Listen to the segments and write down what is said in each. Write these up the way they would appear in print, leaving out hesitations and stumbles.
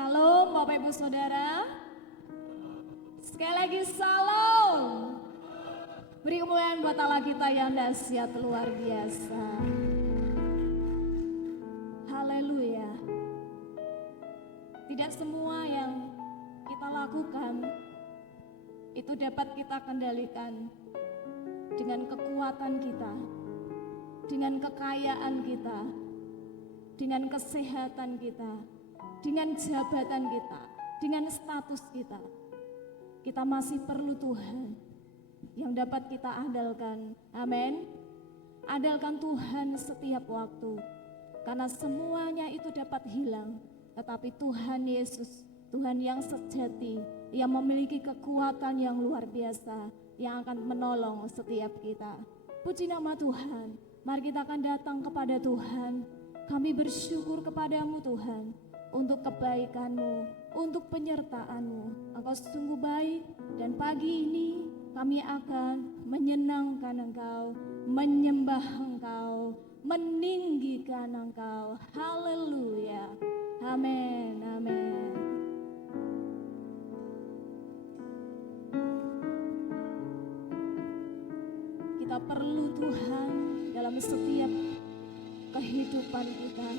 Shalom Bapak Ibu Saudara. Sekali lagi salam. Beri kemuliaan buat Allah kita yang dahsyat luar biasa. Haleluya. Tidak semua yang kita lakukan itu dapat kita kendalikan dengan kekuatan kita, dengan kekayaan kita, dengan kesehatan kita, dengan jabatan kita, dengan status kita. Kita masih perlu Tuhan yang dapat kita andalkan. Amin. Andalkan Tuhan setiap waktu, karena semuanya itu dapat hilang, tetapi Tuhan Yesus, Tuhan yang sejati, yang memiliki kekuatan yang luar biasa, yang akan menolong setiap kita. Puji nama Tuhan. Mari kita akan datang kepada Tuhan. Kami bersyukur kepadamu Tuhan, untuk kebaikan-Mu, untuk penyertaan-Mu. Engkau sungguh baik, dan pagi ini kami akan menyenangkan Engkau, menyembah Engkau, meninggikan Engkau. Haleluya. Amin, amin. Kita perlu Tuhan dalam setiap kehidupan kita.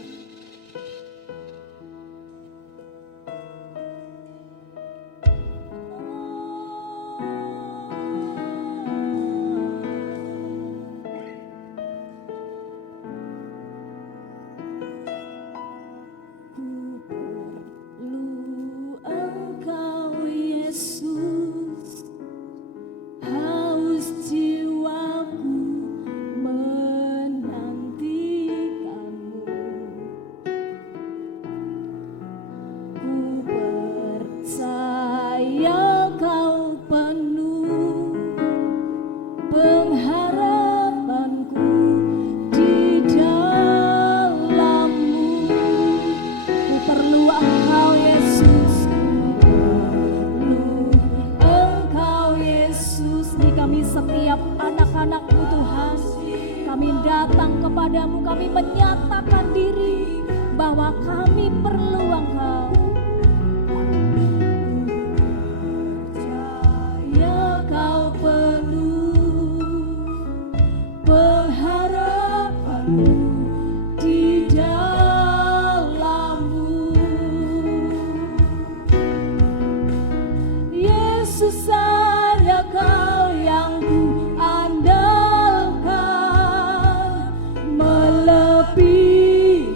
Melebihi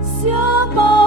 siapa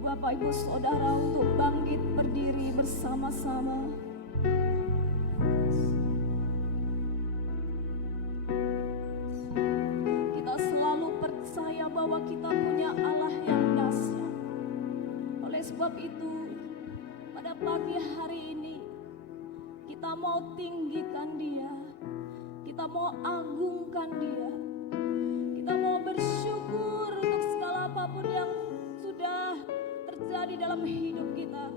Bapak Ibu Saudara untuk bangkit berdiri bersama-sama. Kita selalu percaya bahwa kita punya Allah yang dahsyat. Oleh sebab itu, pada pagi hari ini kita mau tinggikan Dia, kita mau agungkan Dia, kita mau bersyukur untuk segala apapun yang sudah terjadi dalam hidup kita.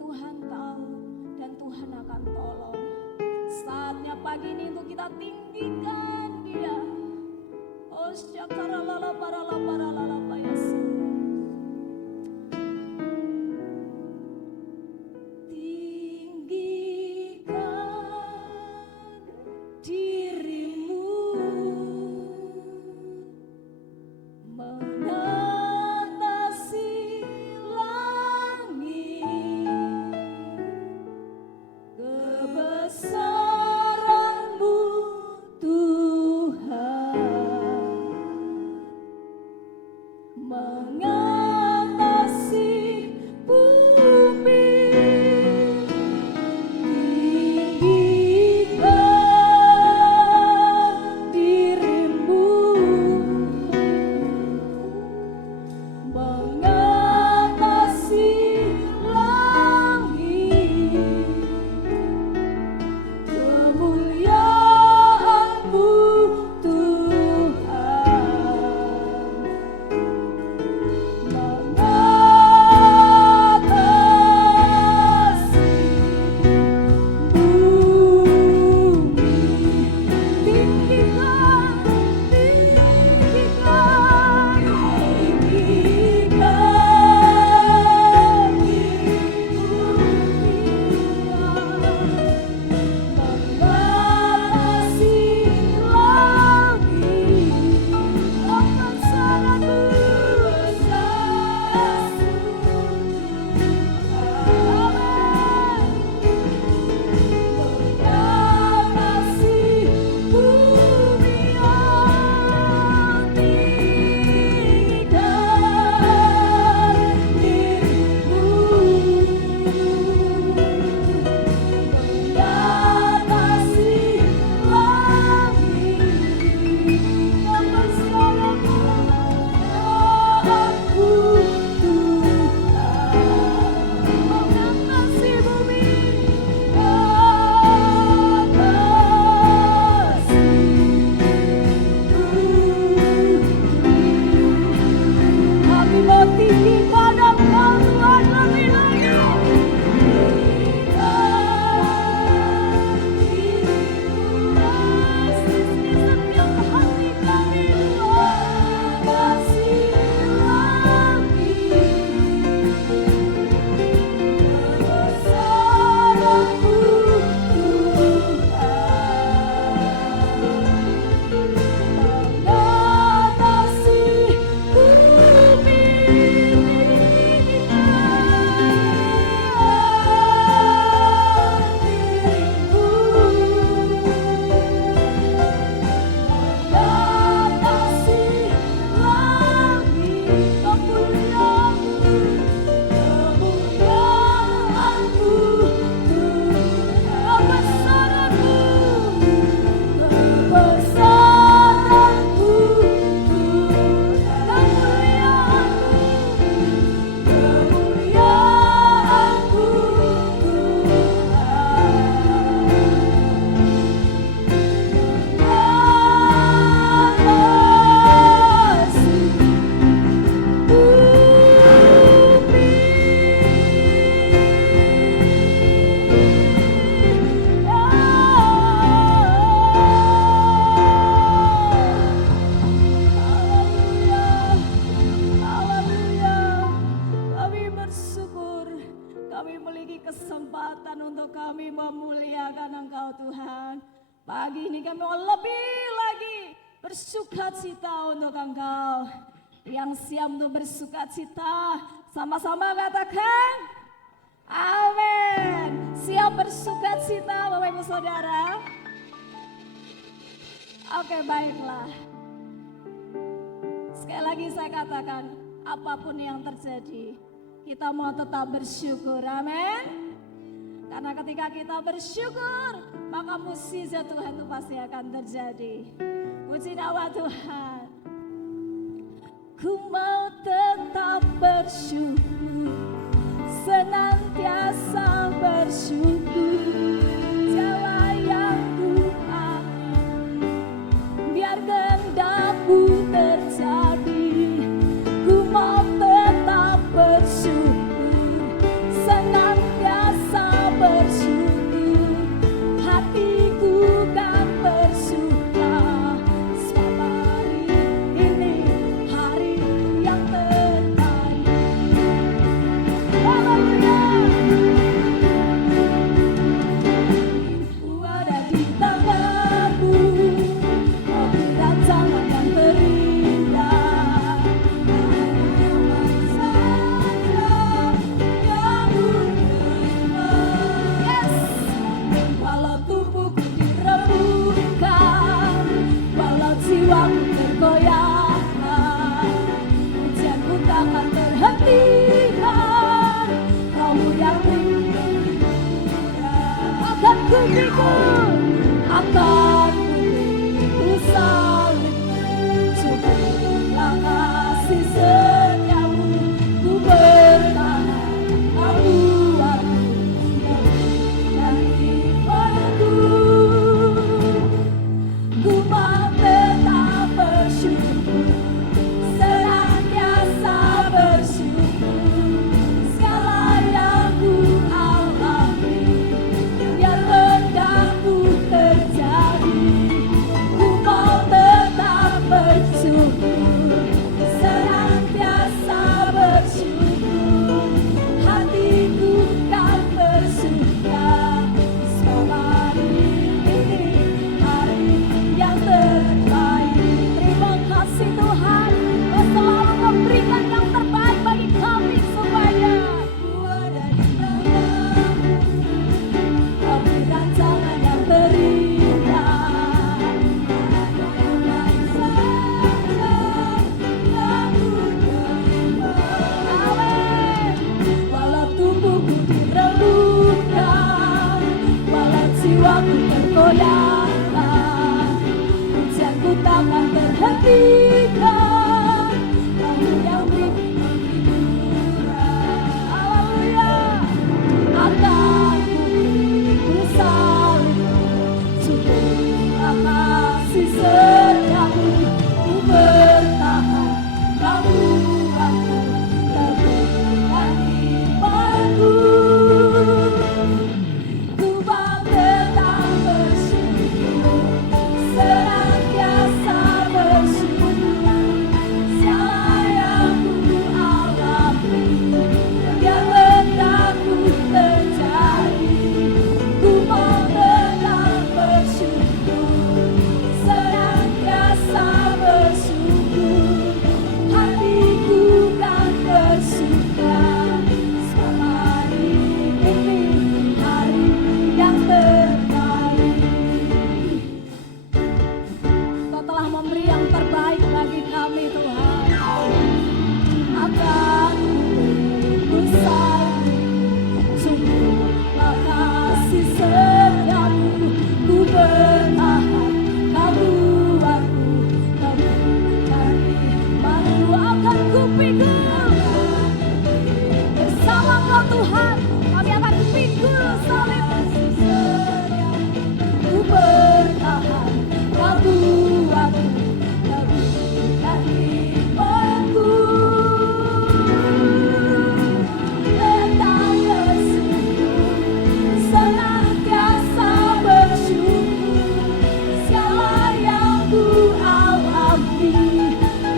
Tuhan tahu dan Tuhan akan tolong. Saatnya pagi ini untuk kita tinggikan Dia. Oh syakara lala para lala payasa. Pagi ini kami mau lebih lagi bersukacita untuk Engkau. Yang siap untuk bersukacita, sama-sama katakan amin. Siap bersukacita Bapak Ibu Saudara? Oke, baiklah. Sekali lagi saya katakan, apapun yang terjadi, kita mau tetap bersyukur, amin. Karena ketika kita bersyukur, maka mukjizat Tuhan itu pasti akan terjadi. Puji nama Tuhan. Ku mau tetap bersyukur, senantiasa bersyukur. Jalan yang ku alami, biar kehendak-Mu terjadi. Ku mau tetap bersyukur, senantiasa bersyukur. Hatiku kan bersuka, sebab hari ini hari yang terbaik. Haleluya. Ku ada di tangan-Mu, Kau beri rancangan yang terindah. Yes. Walau tubuhku dirembukan, walau jiwaku tergoyah, ujianku takkan terhentikan. Roh-Mu yang akan kupikul, akan ku salib. Cukuplah kasih setiamu, ku bertahan, Kau buatku dan imanku. Ku mau tetap bersyukur, senantiasa bersyukur. Segala yang ku alami, biar kehendak-Mu terjadi. Ku mau tetap bersyukur, senantiasa bersyukur. Hatiku kan bersuka, sebab hari ini hari yang terbaik. Terima kasih Tuhan, Kau selalu memberikan yang terbaik bagi kami semuanya. Ku ada di tangan-Mu, Kau beri rancangan yang terindah. Yang baik saja yang ku terima. Amin. Walau tubuhku dirembukan, walau jiwaku tergoyah, ujianku takkan terhentikan. Kau yang beri penghiburan. Haleluya. Akan ku salib, cukuplah kasih setiamu. Ku bertahan, Kau buatku teguh dan imanku. Ku mau tetap bersyukur, senantiasa bersyukur. Segala yang ku alami, biar kehendak-Mu terjadi. Ku mau tetap bersyukur, senantiasa bersyukur. Hatiku kan bersuka, sebab hari ini hari yang terbaik. Kau telah memberi yang terbaik bagi kami Tuhan. Akan ku salib, cukuplah kasih setiamu. Ku bertahan, Kau buatku teguh dan imanku. Akan ku pikul bersama Kau Tuhan, kami akan pikul salib. Ku bertahan, Kau buatku teguh dan imanku. Tetap bersyukur, senantiasa bersyukur. Segala yang ku alami,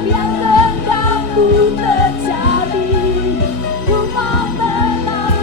biar kehendak-Mu terjadi. Ku mau tetap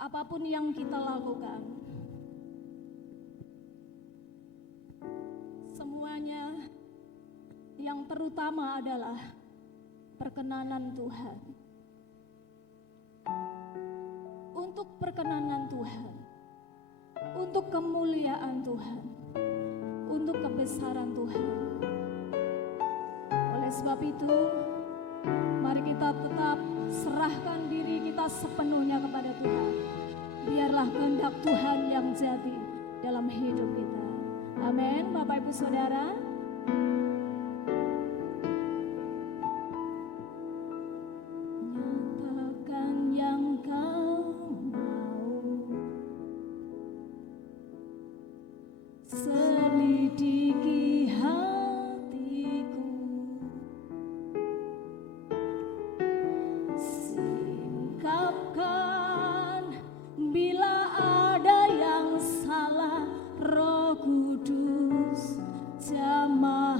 apapun yang kita lakukan, semuanya yang terutama adalah perkenanan Tuhan. Untuk perkenanan Tuhan, untuk kemuliaan Tuhan, untuk kebesaran Tuhan. Oleh sebab itu, mari kita tetap serahkan diri kita sepenuhnya kepada Tuhan. Biarlah kehendak Tuhan yang jadi dalam hidup kita. Amin, Bapak Ibu Saudara. Nyatakan yang kau mau, selidiki hatiku, singkapkan bila ada yang salah. Roh Kudus jamah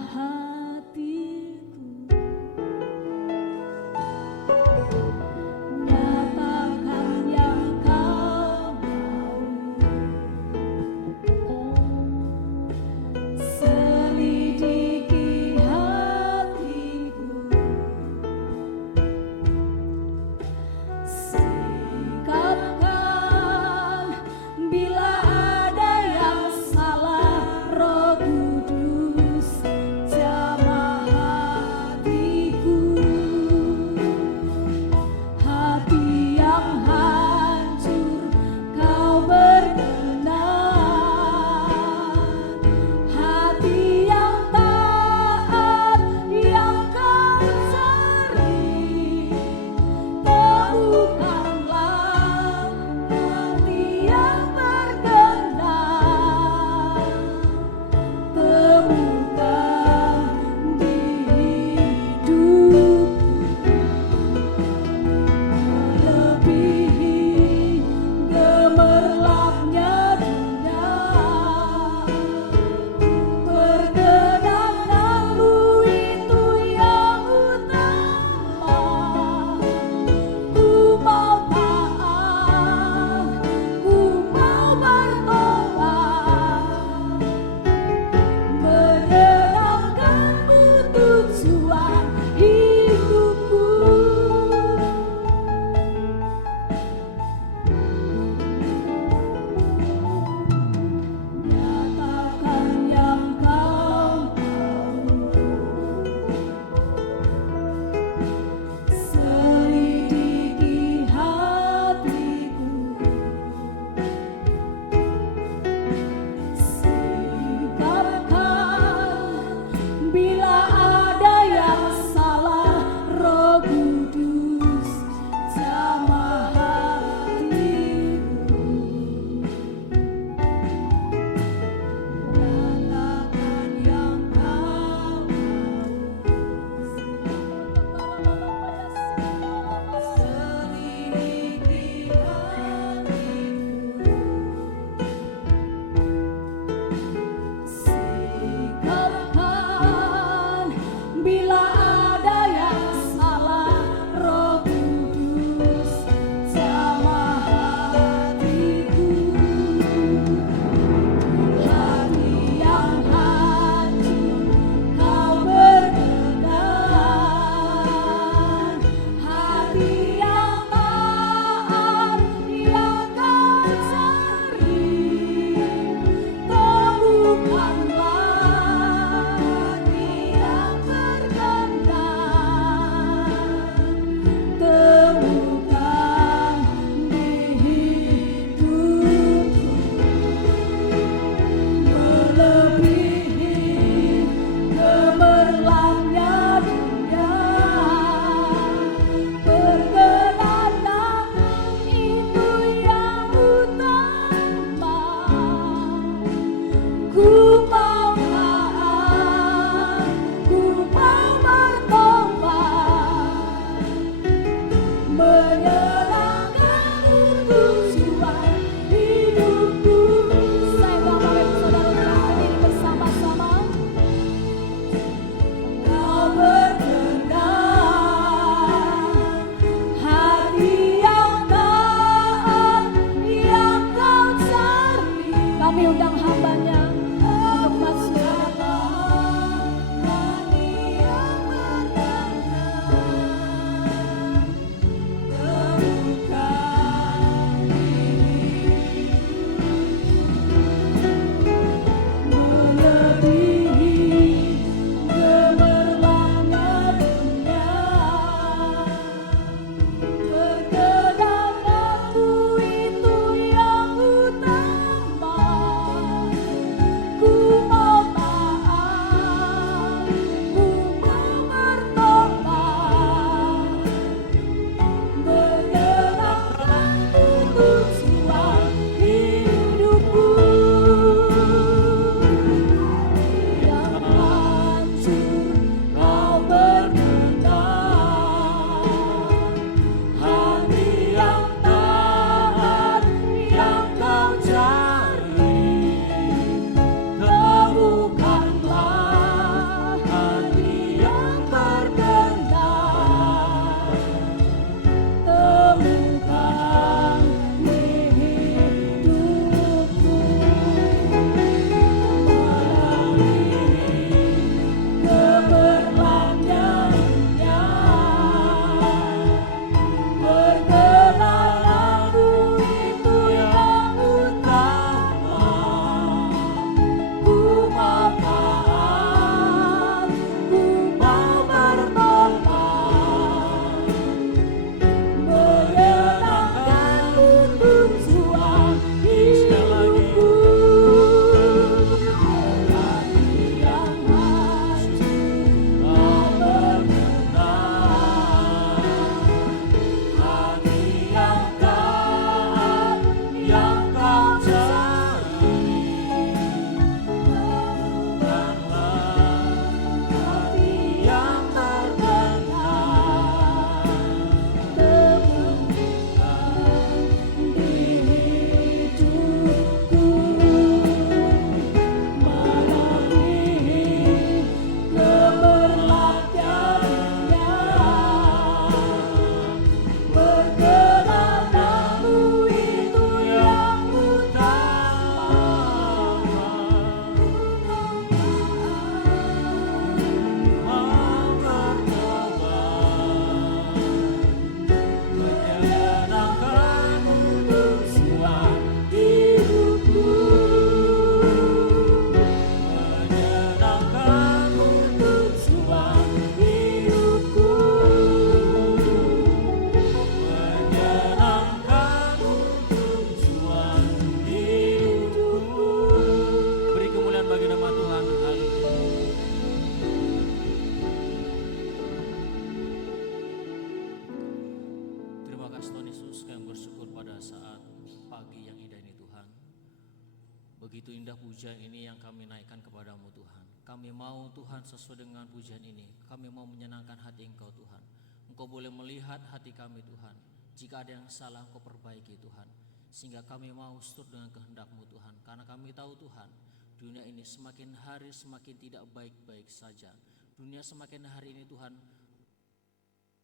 Begitu indah pujian ini yang kami naikkan kepadamu Tuhan. Kami mau Tuhan sesuai dengan pujian ini. Kami mau menyenangkan hati Engkau Tuhan. Engkau boleh melihat hati kami Tuhan. Jika ada yang salah Engkau perbaiki Tuhan. Sehingga kami mau setur dengan kehendak-Mu Tuhan. Karena kami tahu Tuhan, dunia ini semakin hari semakin tidak baik-baik saja. Dunia semakin hari ini Tuhan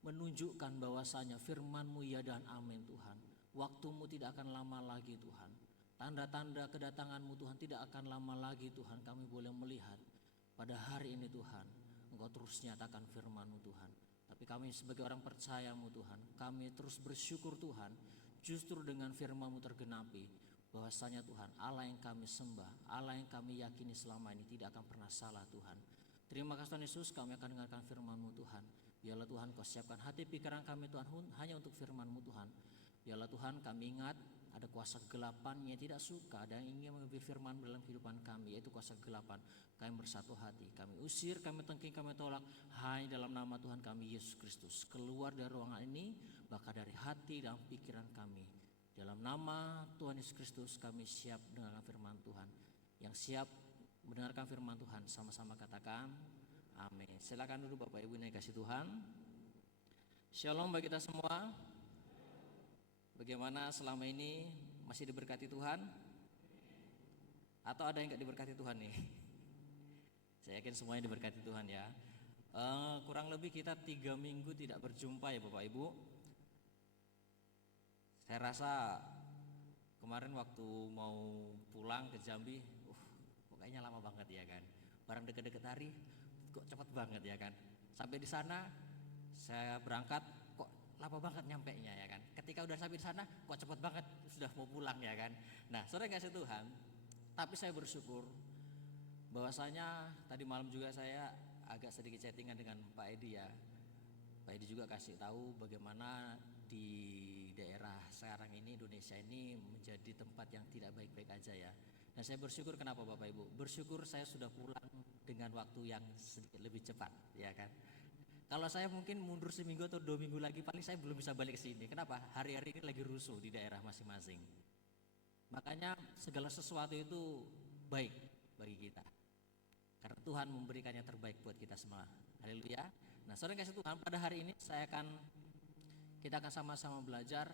menunjukkan bahwasanya firman-Mu ya dan amin Tuhan. Waktu-Mu tidak akan lama lagi Tuhan. Tanda-tanda kedatangan-Mu Tuhan tidak akan lama lagi Tuhan. Kami boleh melihat pada hari ini Tuhan, Engkau terus nyatakan firman-Mu Tuhan. Tapi kami sebagai orang percaya-Mu Tuhan, kami terus bersyukur Tuhan, justru dengan firman-Mu tergenapi, bahwasanya Tuhan Allah yang kami sembah, Allah yang kami yakini selama ini tidak akan pernah salah Tuhan. Terima kasih Tuhan Yesus, kami akan dengarkan firman-Mu Tuhan. Biarlah Tuhan Kau siapkan hati pikiran kami Tuhan hanya untuk firman-Mu Tuhan. Biarlah Tuhan kami ingat ada kuasa kegelapan yang tidak suka dan ingin mengambil firman dalam kehidupan kami, yaitu kuasa kegelapan. Kami bersatu hati, kami usir, kami tengking, kami tolak hanya dalam nama Tuhan kami Yesus Kristus. Keluar dari ruangan ini, bahkan dari hati dan pikiran kami. Dalam nama Tuhan Yesus Kristus kami siap mendengarkan firman Tuhan. Yang siap mendengarkan firman Tuhan sama-sama katakan amin. Silakan dulu Bapak Ibu yang kasih Tuhan. Shalom bagi kita semua. Bagaimana selama ini, masih diberkati Tuhan? Atau ada yang gak diberkati Tuhan nih? Saya yakin semuanya diberkati Tuhan ya. Kurang lebih kita 3 minggu tidak berjumpa ya Bapak Ibu. Saya rasa kemarin waktu mau pulang ke Jambi, kayaknya lama banget ya kan. Barang deket-deket hari, kok cepat banget ya kan. Sampai di sana, saya berangkat, kok lama banget nyampenya ya kan. Ketika udah sampai di sana, kok cepat banget sudah mau pulang ya kan. Nah, saudara kasih Tuhan, tapi saya bersyukur bahwasanya tadi malam juga saya agak sedikit chattingan dengan Pak Edi ya. Pak Edi juga kasih tahu bagaimana di daerah sekarang ini, Indonesia ini menjadi tempat yang tidak baik-baik aja ya. Dan saya bersyukur, kenapa Bapak Ibu? Bersyukur saya sudah pulang dengan waktu yang sedikit lebih cepat ya kan. Kalau saya mungkin mundur seminggu atau 2 minggu lagi, paling saya belum bisa balik ke sini. Kenapa? Hari-hari ini lagi rusuh di daerah masing-masing. Makanya segala sesuatu itu baik bagi kita, karena Tuhan memberikannya terbaik buat kita semua. Haleluya. Nah, saudara kasih Tuhan, pada hari ini kita akan sama-sama belajar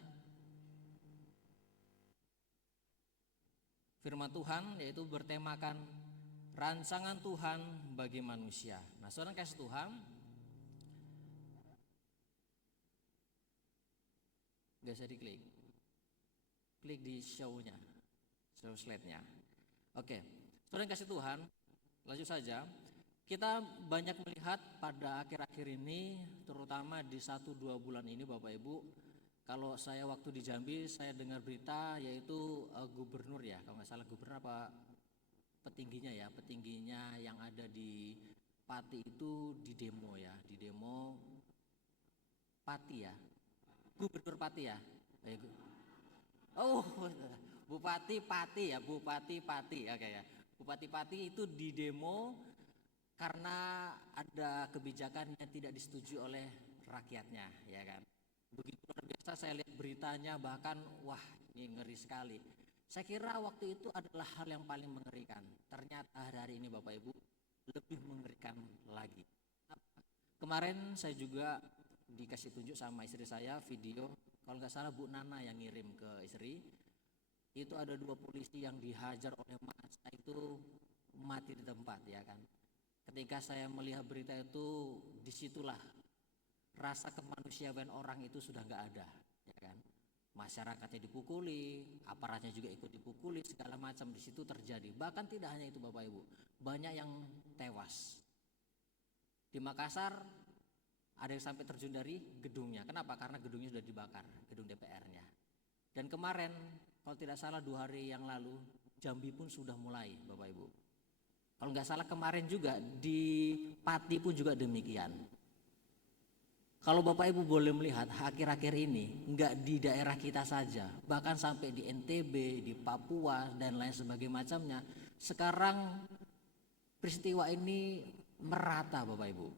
firman Tuhan, yaitu bertemakan rancangan Tuhan bagi manusia. Nah, saudara kasih Tuhan, gak usah diklik, klik di show-nya, show slide-nya. Oke, saudara kasih Tuhan, lanjut saja. Kita banyak melihat pada akhir-akhir ini, terutama di 1-2 bulan ini Bapak Ibu. Kalau saya waktu di Jambi, saya dengar berita yaitu gubernur ya, kalau nggak salah gubernur apa petingginya ya, petingginya yang ada di Pati itu di demo ya, di demo Pati ya, gubernur Pati ya. Oh, Bupati Pati ya, Bupati Pati, oke ya. Bupati Pati itu di demo karena ada kebijakan yang tidak disetujui oleh rakyatnya, ya kan. Begitu luar biasa, saya lihat beritanya, bahkan wah ini ngeri sekali. Saya kira waktu itu adalah hal yang paling mengerikan. Ternyata hari ini Bapak Ibu lebih mengerikan lagi. Kemarin saya juga dikasih tunjuk sama istri saya video, kalau nggak salah Bu Nana yang ngirim ke istri. Itu ada 2 polisi yang dihajar oleh massa itu mati di tempat ya kan. Ketika saya melihat berita itu, disitulah rasa kemanusiaan orang itu sudah nggak ada ya kan. Masyarakatnya dipukuli, aparatnya juga ikut dipukuli, segala macam di situ terjadi. Bahkan tidak hanya itu Bapak Ibu, banyak yang tewas. Di Makassar ada yang sampai terjun dari gedungnya. Kenapa? Karena gedungnya sudah dibakar, gedung DPR-nya. Dan kemarin kalau tidak salah 2 hari yang lalu, Jambi pun sudah mulai Bapak Ibu. Kalau nggak salah kemarin juga di Pati pun juga demikian. Kalau Bapak Ibu boleh melihat akhir-akhir ini, nggak di daerah kita saja, bahkan sampai di NTB, di Papua dan lain sebagainya macamnya. Sekarang peristiwa ini merata Bapak Ibu,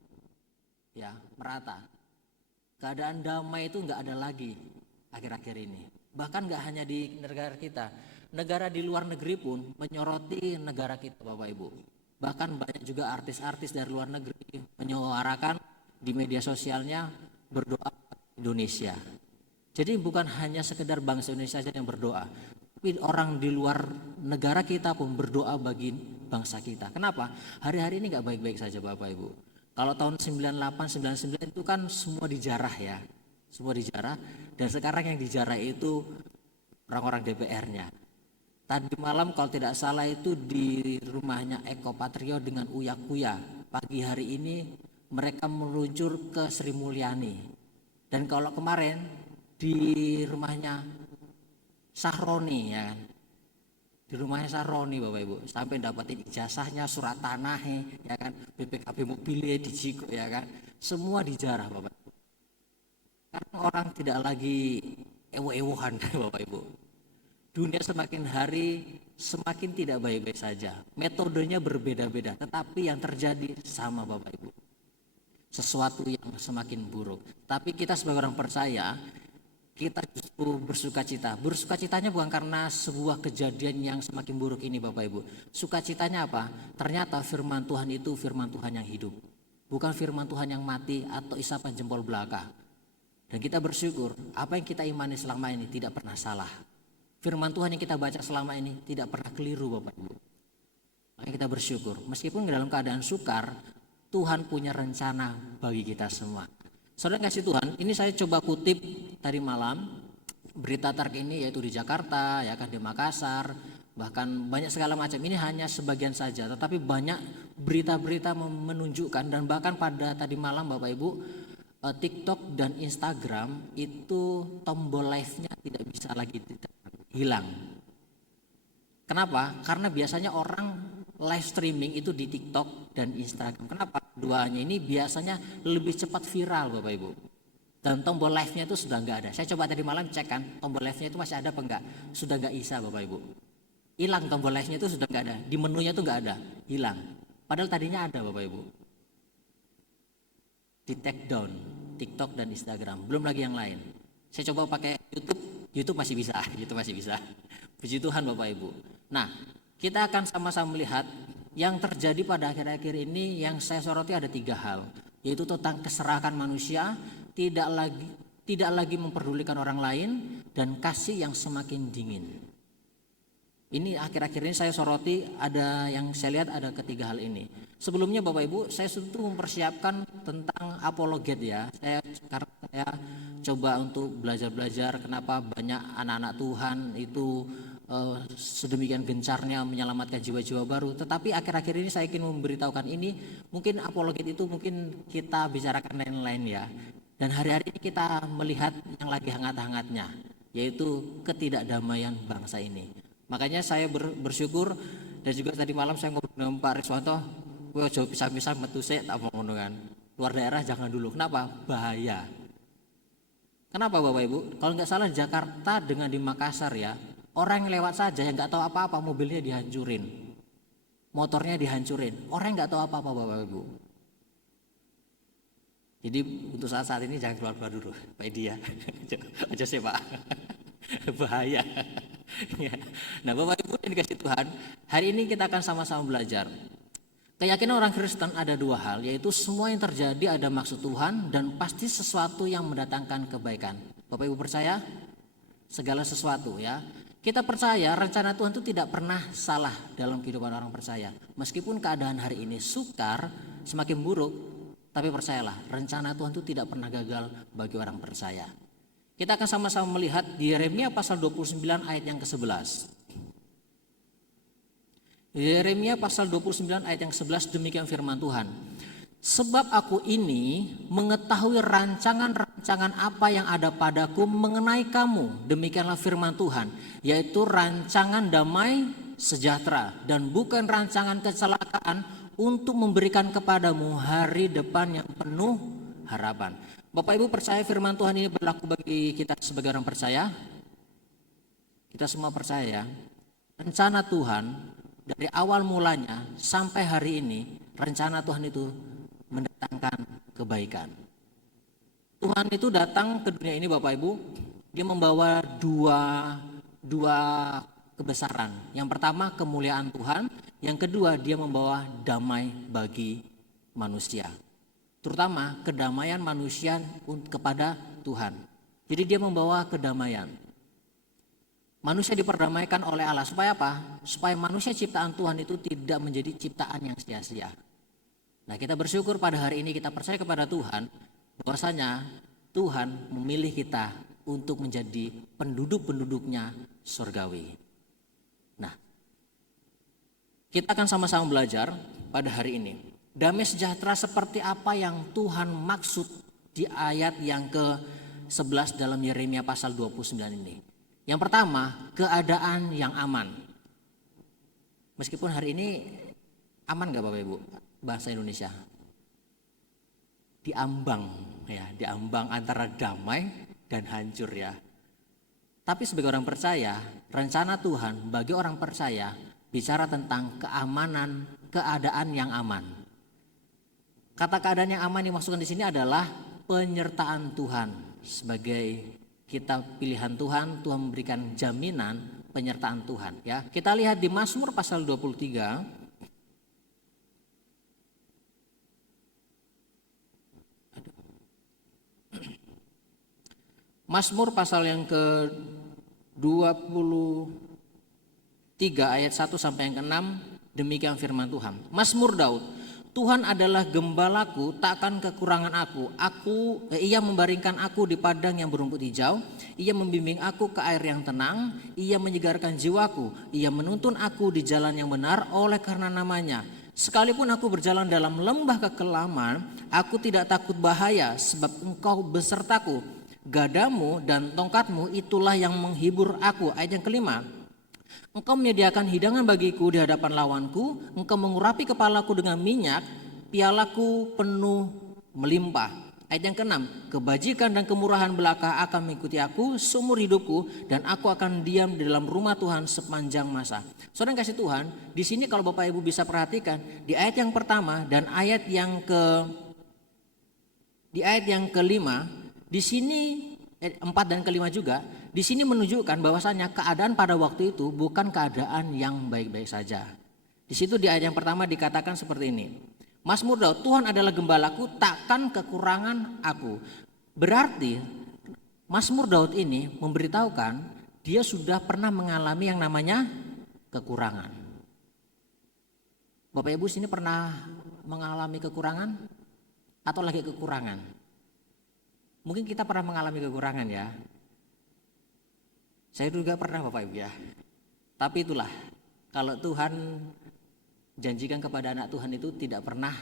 ya merata. Keadaan damai itu nggak ada lagi akhir-akhir ini. Bahkan nggak hanya di negara kita, negara di luar negeri pun menyoroti negara kita Bapak Ibu. Bahkan banyak juga artis-artis dari luar negeri menyuarakan di media sosialnya berdoa Indonesia. Jadi bukan hanya sekedar bangsa Indonesia saja yang berdoa, tapi orang di luar negara kita pun berdoa bagi bangsa kita. Kenapa? Hari-hari ini nggak baik-baik saja Bapak Ibu. Kalau tahun 98, 99 itu kan semua dijarah ya, semua dijarah. Dan sekarang yang dijarah itu orang-orang DPR-nya. Tadi malam kalau tidak salah itu di rumahnya Eko Patrio dengan Uya Kuya. Pagi hari ini mereka meluncur ke Sri Mulyani. Dan kalau kemarin di rumahnya Sahroni ya kan. Di rumahnya Sahroni Bapak Ibu sampai dapatin ijazahnya, surat tanahnya ya kan, BPKB mobilnya dijiko ya kan. Semua dijarah Bapak Ibu. Karena orang tidak lagi ewo-ewohan Bapak Ibu. Dunia semakin hari semakin tidak baik-baik saja. Metodenya berbeda-beda, tetapi yang terjadi sama Bapak Ibu. Sesuatu yang semakin buruk. Tapi kita sebagai orang percaya, kita justru bersukacita. Bersukacitanya bukan karena sebuah kejadian yang semakin buruk ini Bapak Ibu. Sukacitanya apa? Ternyata firman Tuhan itu firman Tuhan yang hidup. Bukan firman Tuhan yang mati atau isapan jempol belaka. Dan kita bersyukur apa yang kita imani selama ini tidak pernah salah. Firman Tuhan yang kita baca selama ini tidak pernah keliru Bapak Ibu. Makanya kita bersyukur. Meskipun dalam keadaan sukar, Tuhan punya rencana bagi kita semua. Saudara kasih Tuhan, ini saya coba kutip tadi malam berita terkini yaitu di Jakarta, ya kan di Makassar, bahkan banyak segala macam. Ini hanya sebagian saja, tetapi banyak berita-berita menunjukkan dan bahkan pada tadi malam Bapak Ibu, TikTok dan Instagram itu tombol live-nya tidak bisa lagi hilang. Kenapa? Karena biasanya orang live streaming itu di TikTok dan Instagram. Kenapa? Duanya ini biasanya lebih cepat viral Bapak Ibu. Dan tombol live-nya itu sudah nggak ada. Saya coba tadi malam cek kan, tombol live-nya itu masih ada apa enggak? Sudah nggak bisa Bapak Ibu. Hilang tombol live-nya itu sudah nggak ada. Di menunya itu nggak ada, hilang. Padahal tadinya ada Bapak Ibu. Di take down TikTok dan Instagram. Belum lagi yang lain. Saya coba pakai YouTube masih bisa. YouTube masih bisa. Puji Tuhan Bapak Ibu. Nah, kita akan sama-sama melihat yang terjadi pada akhir-akhir ini. Yang saya soroti ada 3 hal, yaitu tentang keserahan manusia, tidak lagi memperdulikan orang lain, dan kasih yang semakin dingin. Ini akhir-akhir ini saya soroti, ada yang saya lihat ada ketiga hal ini. Sebelumnya Bapak Ibu, saya tentu mempersiapkan tentang apologet ya. Karena saya coba untuk belajar kenapa banyak anak-anak Tuhan itu sedemikian gencarnya menyelamatkan jiwa-jiwa baru. Tetapi akhir-akhir ini saya ingin memberitahukan ini, mungkin apologet itu mungkin kita bicarakan lain-lain ya. Dan hari-hari ini kita melihat yang lagi hangat-hangatnya, yaitu ketidakdamaian bangsa ini. Makanya saya bersyukur, dan juga tadi malam saya ngobrol dengan Pak Riswanto, gue jauh pisah-pisah metu sik tak mau ngono kan. Luar daerah jangan dulu. Kenapa? Bahaya. Kenapa Bapak Ibu? Kalau nggak salah Jakarta dengan di Makassar ya, orang yang lewat saja yang nggak tahu apa-apa mobilnya dihancurin, motornya dihancurin, orang yang nggak tahu apa-apa Bapak Ibu. Jadi untuk saat ini jangan keluar-keluar dulu, Pak Edi ya, aja sih Pak, bahaya. Nah Bapak Ibu yang dikasih Tuhan, hari ini kita akan sama-sama belajar. Keyakinan orang Kristen ada 2 hal, yaitu semua yang terjadi ada maksud Tuhan dan pasti sesuatu yang mendatangkan kebaikan. Bapak Ibu percaya? Segala sesuatu ya. Kita percaya rencana Tuhan itu tidak pernah salah dalam kehidupan orang percaya. Meskipun keadaan hari ini sukar, semakin buruk, tapi percayalah rencana Tuhan itu tidak pernah gagal bagi orang percaya. Kita akan sama-sama melihat di Yeremia pasal 29 ayat yang ke-11. Yeremia pasal 29 ayat yang 11 demikian firman Tuhan. Sebab aku ini mengetahui rancangan-rancangan apa yang ada padaku mengenai kamu. Demikianlah firman Tuhan, yaitu rancangan damai sejahtera dan bukan rancangan kecelakaan, untuk memberikan kepadamu hari depan yang penuh harapan. Bapak Ibu percaya firman Tuhan ini berlaku bagi kita sebagai orang percaya? Kita semua percaya. Rencana Tuhan dari awal mulanya sampai hari ini, rencana Tuhan itu mendatangkan kebaikan. Tuhan itu datang ke dunia ini Bapak Ibu, dia membawa dua kebesaran. Yang pertama kemuliaan Tuhan, yang kedua dia membawa damai bagi manusia. Terutama kedamaian manusia kepada Tuhan. Jadi dia membawa kedamaian. Manusia diperdamaikan oleh Allah supaya apa? Supaya manusia ciptaan Tuhan itu tidak menjadi ciptaan yang sia-sia. Nah, kita bersyukur pada hari ini kita percaya kepada Tuhan bahwasanya Tuhan memilih kita untuk menjadi penduduk-penduduknya surgawi. Nah, kita akan sama-sama belajar pada hari ini. Damai sejahtera seperti apa yang Tuhan maksud di ayat yang ke-11 dalam Yeremia pasal 29 ini. Yang pertama, keadaan yang aman. Meskipun hari ini aman gak Bapak Ibu? Bahasa Indonesia. Diambang ya, diambang antara damai dan hancur ya. Tapi sebagai orang percaya, rencana Tuhan bagi orang percaya bicara tentang keamanan, keadaan yang aman. Kata keadaan yang aman dimaksudkan di sini adalah penyertaan Tuhan. Sebagai kita pilihan Tuhan, Tuhan memberikan jaminan penyertaan Tuhan ya. Kita lihat di Mazmur pasal 23 Mazmur pasal yang ke-23 ayat 1 sampai yang ke-6 demikian firman Tuhan. Mazmur Daud, Tuhan adalah gembalaku, takkan kekurangan aku. Ia membaringkan aku di padang yang berumput hijau. Ia membimbing aku ke air yang tenang. Ia menyegarkan jiwaku. Ia menuntun aku di jalan yang benar oleh karena namanya. Sekalipun aku berjalan dalam lembah kekelaman, aku tidak takut bahaya sebab Engkau besertaku. Gadamu dan tongkatmu itulah yang menghibur aku. Ayat yang kelima. Engkau menyediakan hidangan bagiku di hadapan lawanku. Engkau mengurapi kepalaku dengan minyak. Pialaku penuh melimpah. Ayat yang keenam. Kebajikan dan kemurahan belaka akan mengikuti aku seumur hidupku. Dan aku akan diam di dalam rumah Tuhan sepanjang masa. Saudara yang kasih Tuhan, di sini kalau Bapak Ibu bisa perhatikan. Di ayat yang pertama dan ayat yang kelima. Di sini 4 dan kelima juga, di sini menunjukkan bahwasanya keadaan pada waktu itu bukan keadaan yang baik-baik saja. Di situ di ayat yang pertama dikatakan seperti ini. Mazmur Daud, Tuhan adalah gembalaku, takkan kekurangan aku. Berarti Mazmur Daud ini memberitahukan dia sudah pernah mengalami yang namanya kekurangan. Bapak Ibu sini pernah mengalami kekurangan atau lagi kekurangan? Mungkin kita pernah mengalami kekurangan ya. Saya juga pernah Bapak Ibu ya. Tapi itulah, kalau Tuhan janjikan kepada anak Tuhan itu tidak pernah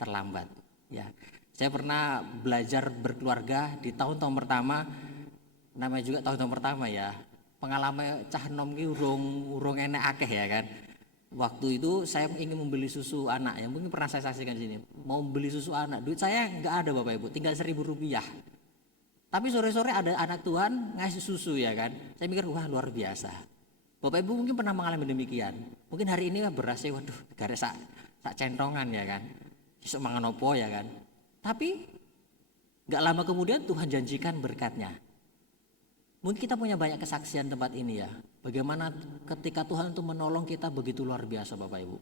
terlambat ya. Saya pernah belajar berkeluarga di tahun-tahun pertama, namanya juga tahun-tahun pertama ya. Pengalaman cah nom ki urung enek akeh ya kan. Waktu itu saya ingin membeli susu anak, yang mungkin pernah saya saksikan di sini. Mau beli susu anak, duit saya nggak ada Bapak Ibu, tinggal 1.000 rupiah. Tapi sore-sore ada anak Tuhan ngasih susu ya kan. Saya mikir wah luar biasa. Bapak Ibu mungkin pernah mengalami demikian. Mungkin hari ini berasnya waduh gara sak centongan ya kan. Besok mangan opo ya kan. Tapi gak lama kemudian Tuhan janjikan berkatnya. Mungkin kita punya banyak kesaksian tempat ini ya. Bagaimana ketika Tuhan itu menolong kita begitu luar biasa Bapak Ibu.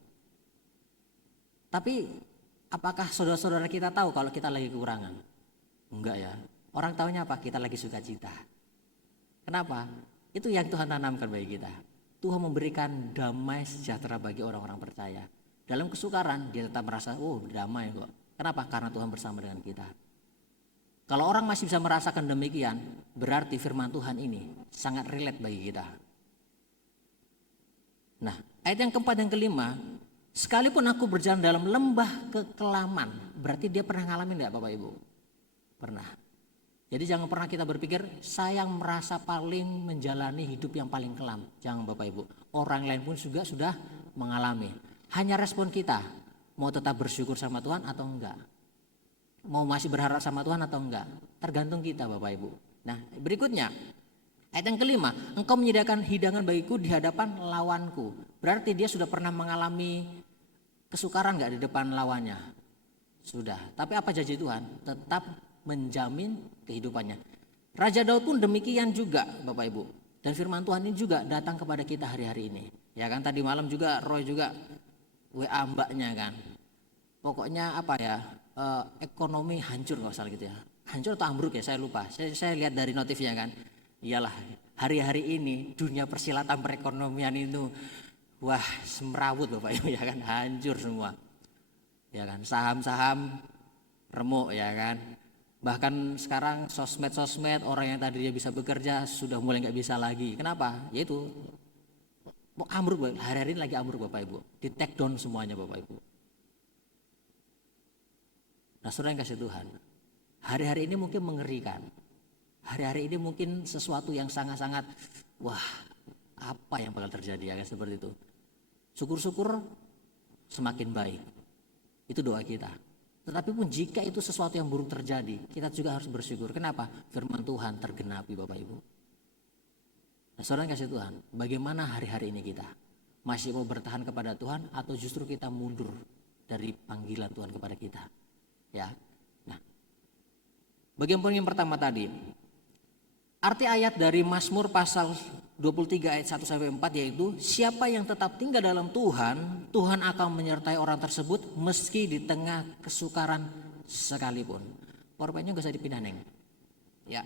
Tapi apakah saudara-saudara kita tahu kalau kita lagi kekurangan? Enggak ya. Orang tahunya apa? Kita lagi sukacita. Kenapa? Itu yang Tuhan tanamkan bagi kita. Tuhan memberikan damai sejahtera bagi orang-orang percaya. Dalam kesukaran dia tetap merasa, oh damai kok. Kenapa? Karena Tuhan bersama dengan kita. Kalau orang masih bisa merasakan demikian, berarti firman Tuhan ini sangat relate bagi kita. Nah, ayat yang keempat dan kelima, sekalipun aku berjalan dalam lembah kekelaman, berarti dia pernah ngalamin enggak Bapak Ibu? Pernah. Jadi jangan pernah kita berpikir saya merasa paling menjalani hidup yang paling kelam. Jangan Bapak Ibu. Orang lain pun juga sudah mengalami. Hanya respon kita. Mau tetap bersyukur sama Tuhan atau enggak. Mau masih berharap sama Tuhan atau enggak. Tergantung kita Bapak Ibu. Nah berikutnya. Ayat yang kelima. Engkau menyediakan hidangan bagiku di hadapan lawanku. Berarti dia sudah pernah mengalami kesukaran enggak di depan lawannya. Sudah. Tapi apa janji Tuhan? Tetap menjamin kehidupannya. Raja Daud pun demikian juga Bapak Ibu. Dan firman Tuhan ini juga datang kepada kita hari-hari ini. Ya kan, tadi malam juga Roy juga WA mbaknya kan. Pokoknya apa ya, ekonomi hancur nggak salah gitu ya. Hancur atau ambruk ya, saya lupa. Saya lihat dari notifnya kan. Iyalah, hari-hari ini dunia persilatan perekonomian itu wah semrawut Bapak Ibu ya kan, hancur semua. Ya kan, saham-saham remuk ya kan. Bahkan sekarang sosmed orang yang tadinya bisa bekerja sudah mulai nggak bisa lagi. Kenapa? Yaitu ambruk, hari-hari ini lagi ambruk Bapak Ibu. Di take down semuanya Bapak Ibu. Nah saudara yang kasih Tuhan, hari-hari ini mungkin mengerikan. Hari-hari ini mungkin sesuatu yang sangat-sangat wah apa yang bakal terjadi ya kan, seperti itu. Syukur-syukur semakin baik. Itu doa kita. Tetapi pun jika itu sesuatu yang buruk terjadi, kita juga harus bersyukur. Kenapa? Firman Tuhan tergenapi Bapak Ibu. Nah saudara yang kasih Tuhan, bagaimana hari-hari ini kita? Masih mau bertahan kepada Tuhan atau justru kita mundur dari panggilan Tuhan kepada kita? Ya. Nah, bagian poin yang pertama tadi, arti ayat dari Mazmur pasal 23 ayat 1 sampai 4 yaitu siapa yang tetap tinggal dalam Tuhan, Tuhan akan menyertai orang tersebut meski di tengah kesukaran sekalipun. PowerPoint-nya enggak usah dipindah, Neng. Ya.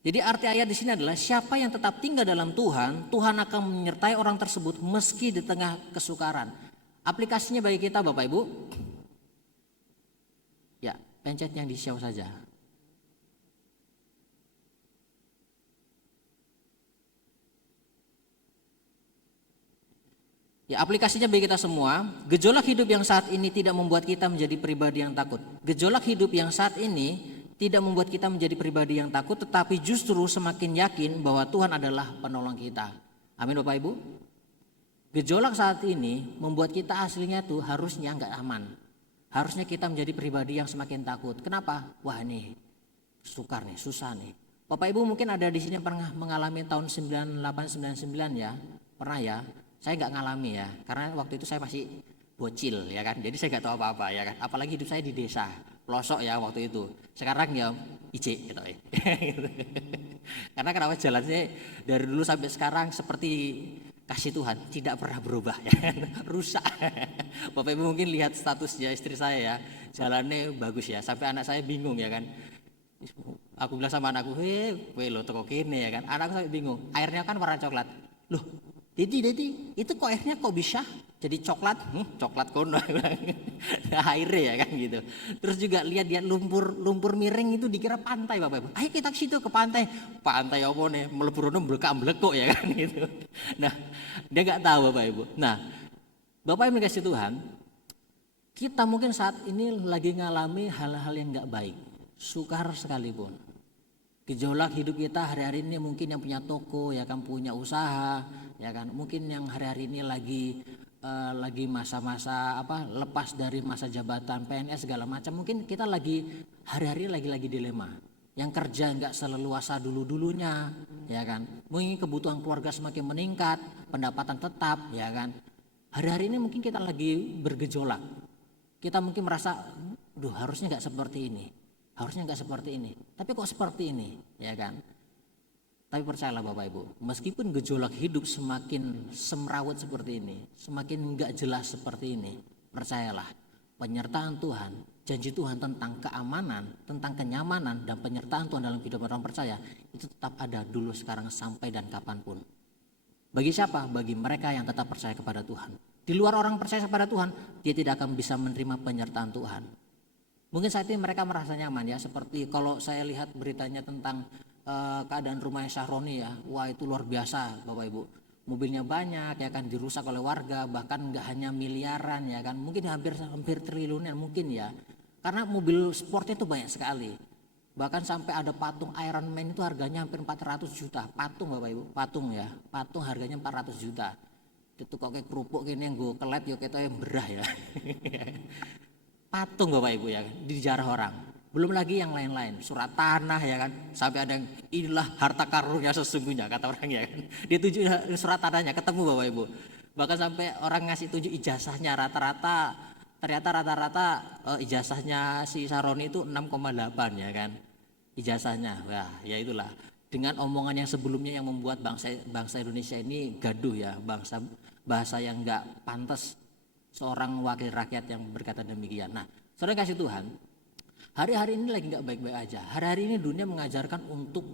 Jadi arti ayat di sini adalah siapa yang tetap tinggal dalam Tuhan, Tuhan akan menyertai orang tersebut meski di tengah kesukaran. Aplikasinya bagi kita Bapak Ibu, ya, pencet yang di show saja. Ya, aplikasinya bagi kita semua, gejolak hidup yang saat ini tidak membuat kita menjadi pribadi yang takut. Gejolak hidup yang saat ini tidak membuat kita menjadi pribadi yang takut, tetapi justru semakin yakin bahwa Tuhan adalah penolong kita. Amin Bapak Ibu. Gejolak saat ini membuat kita aslinya tuh harusnya nggak aman. Harusnya kita menjadi pribadi yang semakin takut. Kenapa? Wah nih, sukar nih, susah nih. Bapak Ibu mungkin ada di sini pernah mengalami tahun 98-99 ya, pernah ya. Saya nggak ngalami ya, karena waktu itu saya masih bocil ya kan, jadi saya nggak tahu apa-apa ya kan. Apalagi hidup saya di desa, pelosok ya waktu itu. Sekarang ya IC gitu ya. Karena kenapa jalannya dari dulu sampai sekarang seperti kasih Tuhan tidak pernah berubah ya kan? Rusak. Bapak Ibu mungkin lihat statusnya istri saya ya, jalannya bagus ya, sampai anak saya bingung ya kan. Aku bilang sama anakku, kowe lo toko kene ya kan. Anakku sampai bingung, airnya kan warna coklat. Loh, Dedi, itu kok airnya kok bisa jadi coklat? Coklat kono. Airnya ya kan gitu. Terus juga lihat lumpur miring itu dikira pantai Bapak Ibu. Ayo kita ke situ ke pantai. Pantai apa nih? Meleburono blekak-blekok ya kan gitu. Nah, dia nggak tahu Bapak Ibu. Nah, Bapak Ibu dikasih Tuhan, kita mungkin saat ini lagi ngalami hal-hal yang nggak baik, sukar sekalipun. Gejolak hidup kita hari-hari ini mungkin yang punya toko ya kan, punya usaha ya kan, mungkin yang hari-hari ini lagi masa-masa lepas dari masa jabatan PNS segala macam, mungkin kita lagi hari-hari lagi dilema. Yang kerja nggak seleluasa dulunya ya kan, mungkin kebutuhan keluarga semakin meningkat, pendapatan tetap ya kan. Hari-hari ini mungkin kita lagi bergejolak, kita mungkin merasa duh harusnya nggak seperti ini, harusnya nggak seperti ini, tapi kok seperti ini ya kan. Tapi percayalah Bapak Ibu, meskipun gejolak hidup semakin semrawut seperti ini, semakin nggak jelas seperti ini, percayalah penyertaan Tuhan, janji Tuhan tentang keamanan, tentang kenyamanan dan penyertaan Tuhan dalam kehidupan orang percaya itu tetap ada dulu, sekarang, sampai dan kapanpun. Bagi siapa? Bagi mereka yang tetap percaya kepada Tuhan. Di luar orang percaya kepada Tuhan, dia tidak akan bisa menerima penyertaan Tuhan. Mungkin saat ini mereka merasa nyaman ya, seperti kalau saya lihat beritanya tentang keadaan rumahnya Syahroni ya, wah itu luar biasa Bapak Ibu. Mobilnya banyak ya kan, dirusak oleh warga, bahkan nggak hanya miliaran ya kan, mungkin hampir triliunan mungkin ya. Karena mobil sportnya itu banyak sekali. Bahkan sampai ada patung Iron Man itu harganya hampir 400 juta. Patung Bapak Ibu, patung ya. Patung harganya 400 juta. Itu kok kayak kerupuk gini yang gue kelet ya kayak yang berah ya. Patung Bapak Ibu ya, dijarah orang. Belum lagi yang lain-lain, surat tanah ya kan, sampai ada yang inilah harta karunnya sesungguhnya kata orang ya kan. Dia tunjuk surat tanahnya, ketemu Bapak Ibu. Bahkan sampai orang ngasih tunjuk ijazahnya, ternyata rata-rata ijazahnya si Saroni itu 6,8 ya kan. Ijazahnya, wah ya itulah. dengan omongan yang sebelumnya yang membuat bangsa Indonesia ini gaduh ya, bahasa yang nggak pantas seorang wakil rakyat yang berkata demikian. Nah, saudara kasih Tuhan, hari-hari ini lagi nggak baik-baik aja. Hari-hari ini dunia mengajarkan untuk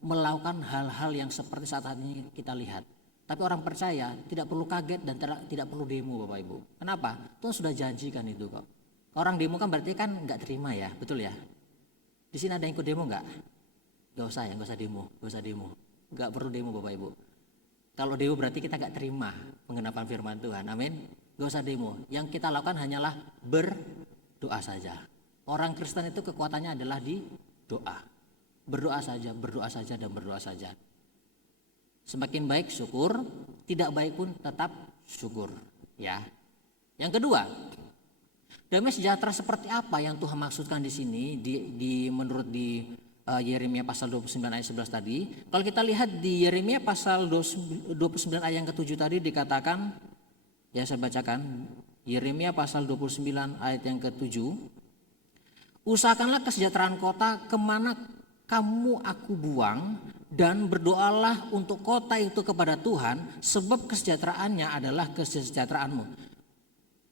melakukan hal-hal yang seperti saat ini kita lihat. Tapi orang percaya tidak perlu kaget dan tidak perlu demo, Bapak Ibu. Kenapa? Tuhan sudah janjikan itu kok. Orang demo kan berarti kan nggak terima ya, betul ya? Di sini ada yang ikut demo nggak? Gak usah ya, gak usah demo. Gak perlu demo Bapak Ibu. Kalau demo berarti kita gak terima pengenapan firman Tuhan. Amin. Gak usah demo. Yang kita lakukan hanyalah berdoa saja. Orang Kristen itu kekuatannya adalah di doa. Berdoa saja, dan berdoa saja. Semakin baik syukur, tidak baik pun tetap syukur. Ya. Yang kedua, damai sejahtera seperti apa yang Tuhan maksudkan di sini menurut Yeremia pasal 29 ayat 11 tadi. Kalau kita lihat di Yeremia pasal 29 ayat yang ke-7 tadi dikatakan, ya saya bacakan, Yeremia pasal 29 ayat yang ke-7. Usahakanlah kesejahteraan kota kemana kamu aku buang, dan berdoalah untuk kota itu kepada Tuhan, sebab kesejahteraannya adalah kesejahteraanmu.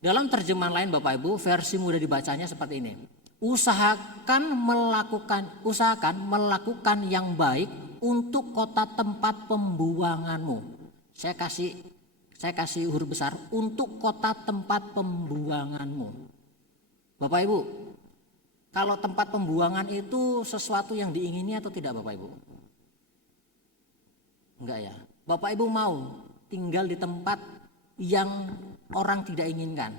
Dalam terjemahan lain Bapak Ibu, versi mudah dibacanya seperti ini. Usahakan melakukan yang baik untuk kota tempat pembuanganmu. Saya kasih huruf besar, untuk kota tempat pembuanganmu. Bapak Ibu, kalau tempat pembuangan itu sesuatu yang diingini atau tidak Bapak Ibu? Enggak ya. Bapak Ibu mau tinggal di tempat yang orang tidak inginkan?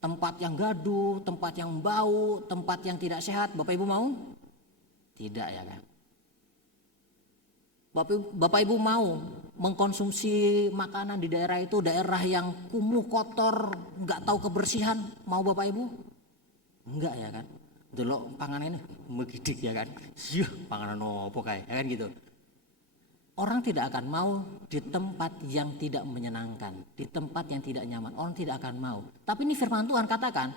Tempat yang gaduh, tempat yang bau, tempat yang tidak sehat, Bapak Ibu mau? Tidak ya kan? Bapak Ibu mau mengkonsumsi makanan di daerah itu, daerah yang kumuh, kotor, nggak tahu kebersihan, mau Bapak Ibu? Enggak ya kan? Delok panganan ini megidik ya kan? Yuh, panganan opo kae, ya kan gitu. Orang tidak akan mau di tempat yang tidak menyenangkan, di tempat yang tidak nyaman. Orang tidak akan mau. Tapi ini firman Tuhan katakan,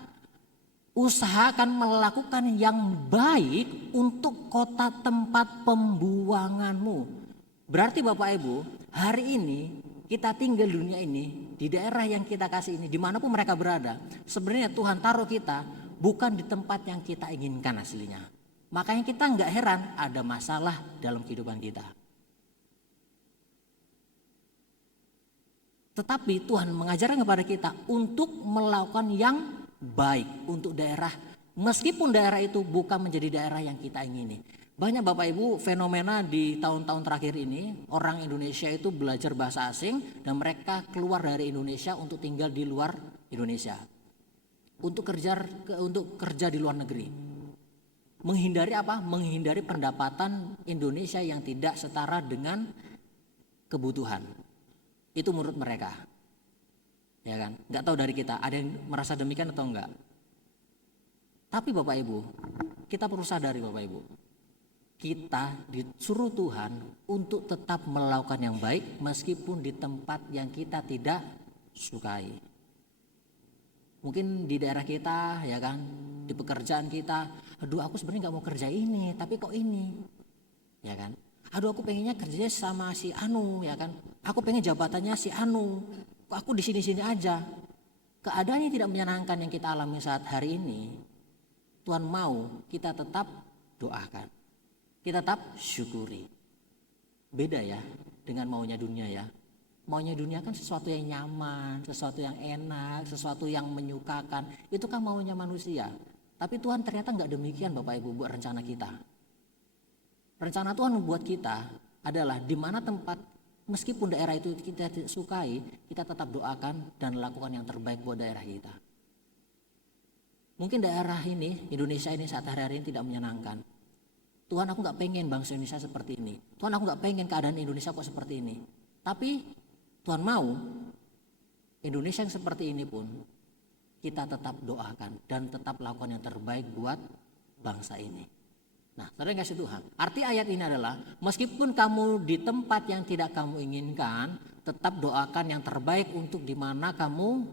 usahakan melakukan yang baik untuk kota tempat pembuanganmu. Berarti Bapak Ibu, hari ini kita tinggal di dunia ini, di daerah yang kita kasih ini, dimanapun mereka berada. Sebenarnya Tuhan taruh kita bukan di tempat yang kita inginkan aslinya. Makanya kita nggak heran ada masalah dalam kehidupan kita. Tetapi Tuhan mengajarkan kepada kita untuk melakukan yang baik untuk daerah. Meskipun daerah itu bukan menjadi daerah yang kita ingini. Banyak Bapak Ibu fenomena di tahun-tahun terakhir ini. Orang Indonesia itu belajar bahasa asing dan mereka keluar dari Indonesia untuk tinggal di luar Indonesia. Untuk kerja di luar negeri. Menghindari apa? Menghindari pendapatan Indonesia yang tidak setara dengan kebutuhan. Itu menurut mereka, ya kan? Nggak tahu dari kita, ada yang merasa demikian atau enggak? Tapi Bapak Ibu, kita perlu sadari Bapak Ibu, kita disuruh Tuhan untuk tetap melakukan yang baik meskipun di tempat yang kita tidak sukai. Mungkin di daerah kita, ya kan, di pekerjaan kita, aduh aku sebenarnya nggak mau kerja ini, tapi kok ini, ya kan? Aduh aku pengennya kerjanya sama si Anu, ya kan? Aku pengen jabatannya si Anu. Kok aku di sini-sini aja? Keadaan yang tidak menyenangkan yang kita alami saat hari ini, Tuhan mau kita tetap doakan. Kita tetap syukuri. Beda ya dengan maunya dunia ya. Maunya dunia kan sesuatu yang nyaman, sesuatu yang enak, sesuatu yang menyukakan. Itu kan maunya manusia. Tapi Tuhan ternyata nggak demikian Bapak Ibu buat rencana kita. Rencana Tuhan membuat kita adalah di mana tempat meskipun daerah itu kita tidak sukai, kita tetap doakan dan lakukan yang terbaik buat daerah kita. Mungkin daerah ini, Indonesia ini saat hari-hari ini tidak menyenangkan. Tuhan aku gak pengen bangsa Indonesia seperti ini. Tuhan aku gak pengen keadaan Indonesia kok seperti ini. Tapi Tuhan mau Indonesia yang seperti ini pun kita tetap doakan dan tetap lakukan yang terbaik buat bangsa ini. Nah, saudara kasih Tuhan, arti ayat ini adalah meskipun kamu di tempat yang tidak kamu inginkan, tetap doakan yang terbaik untuk di mana kamu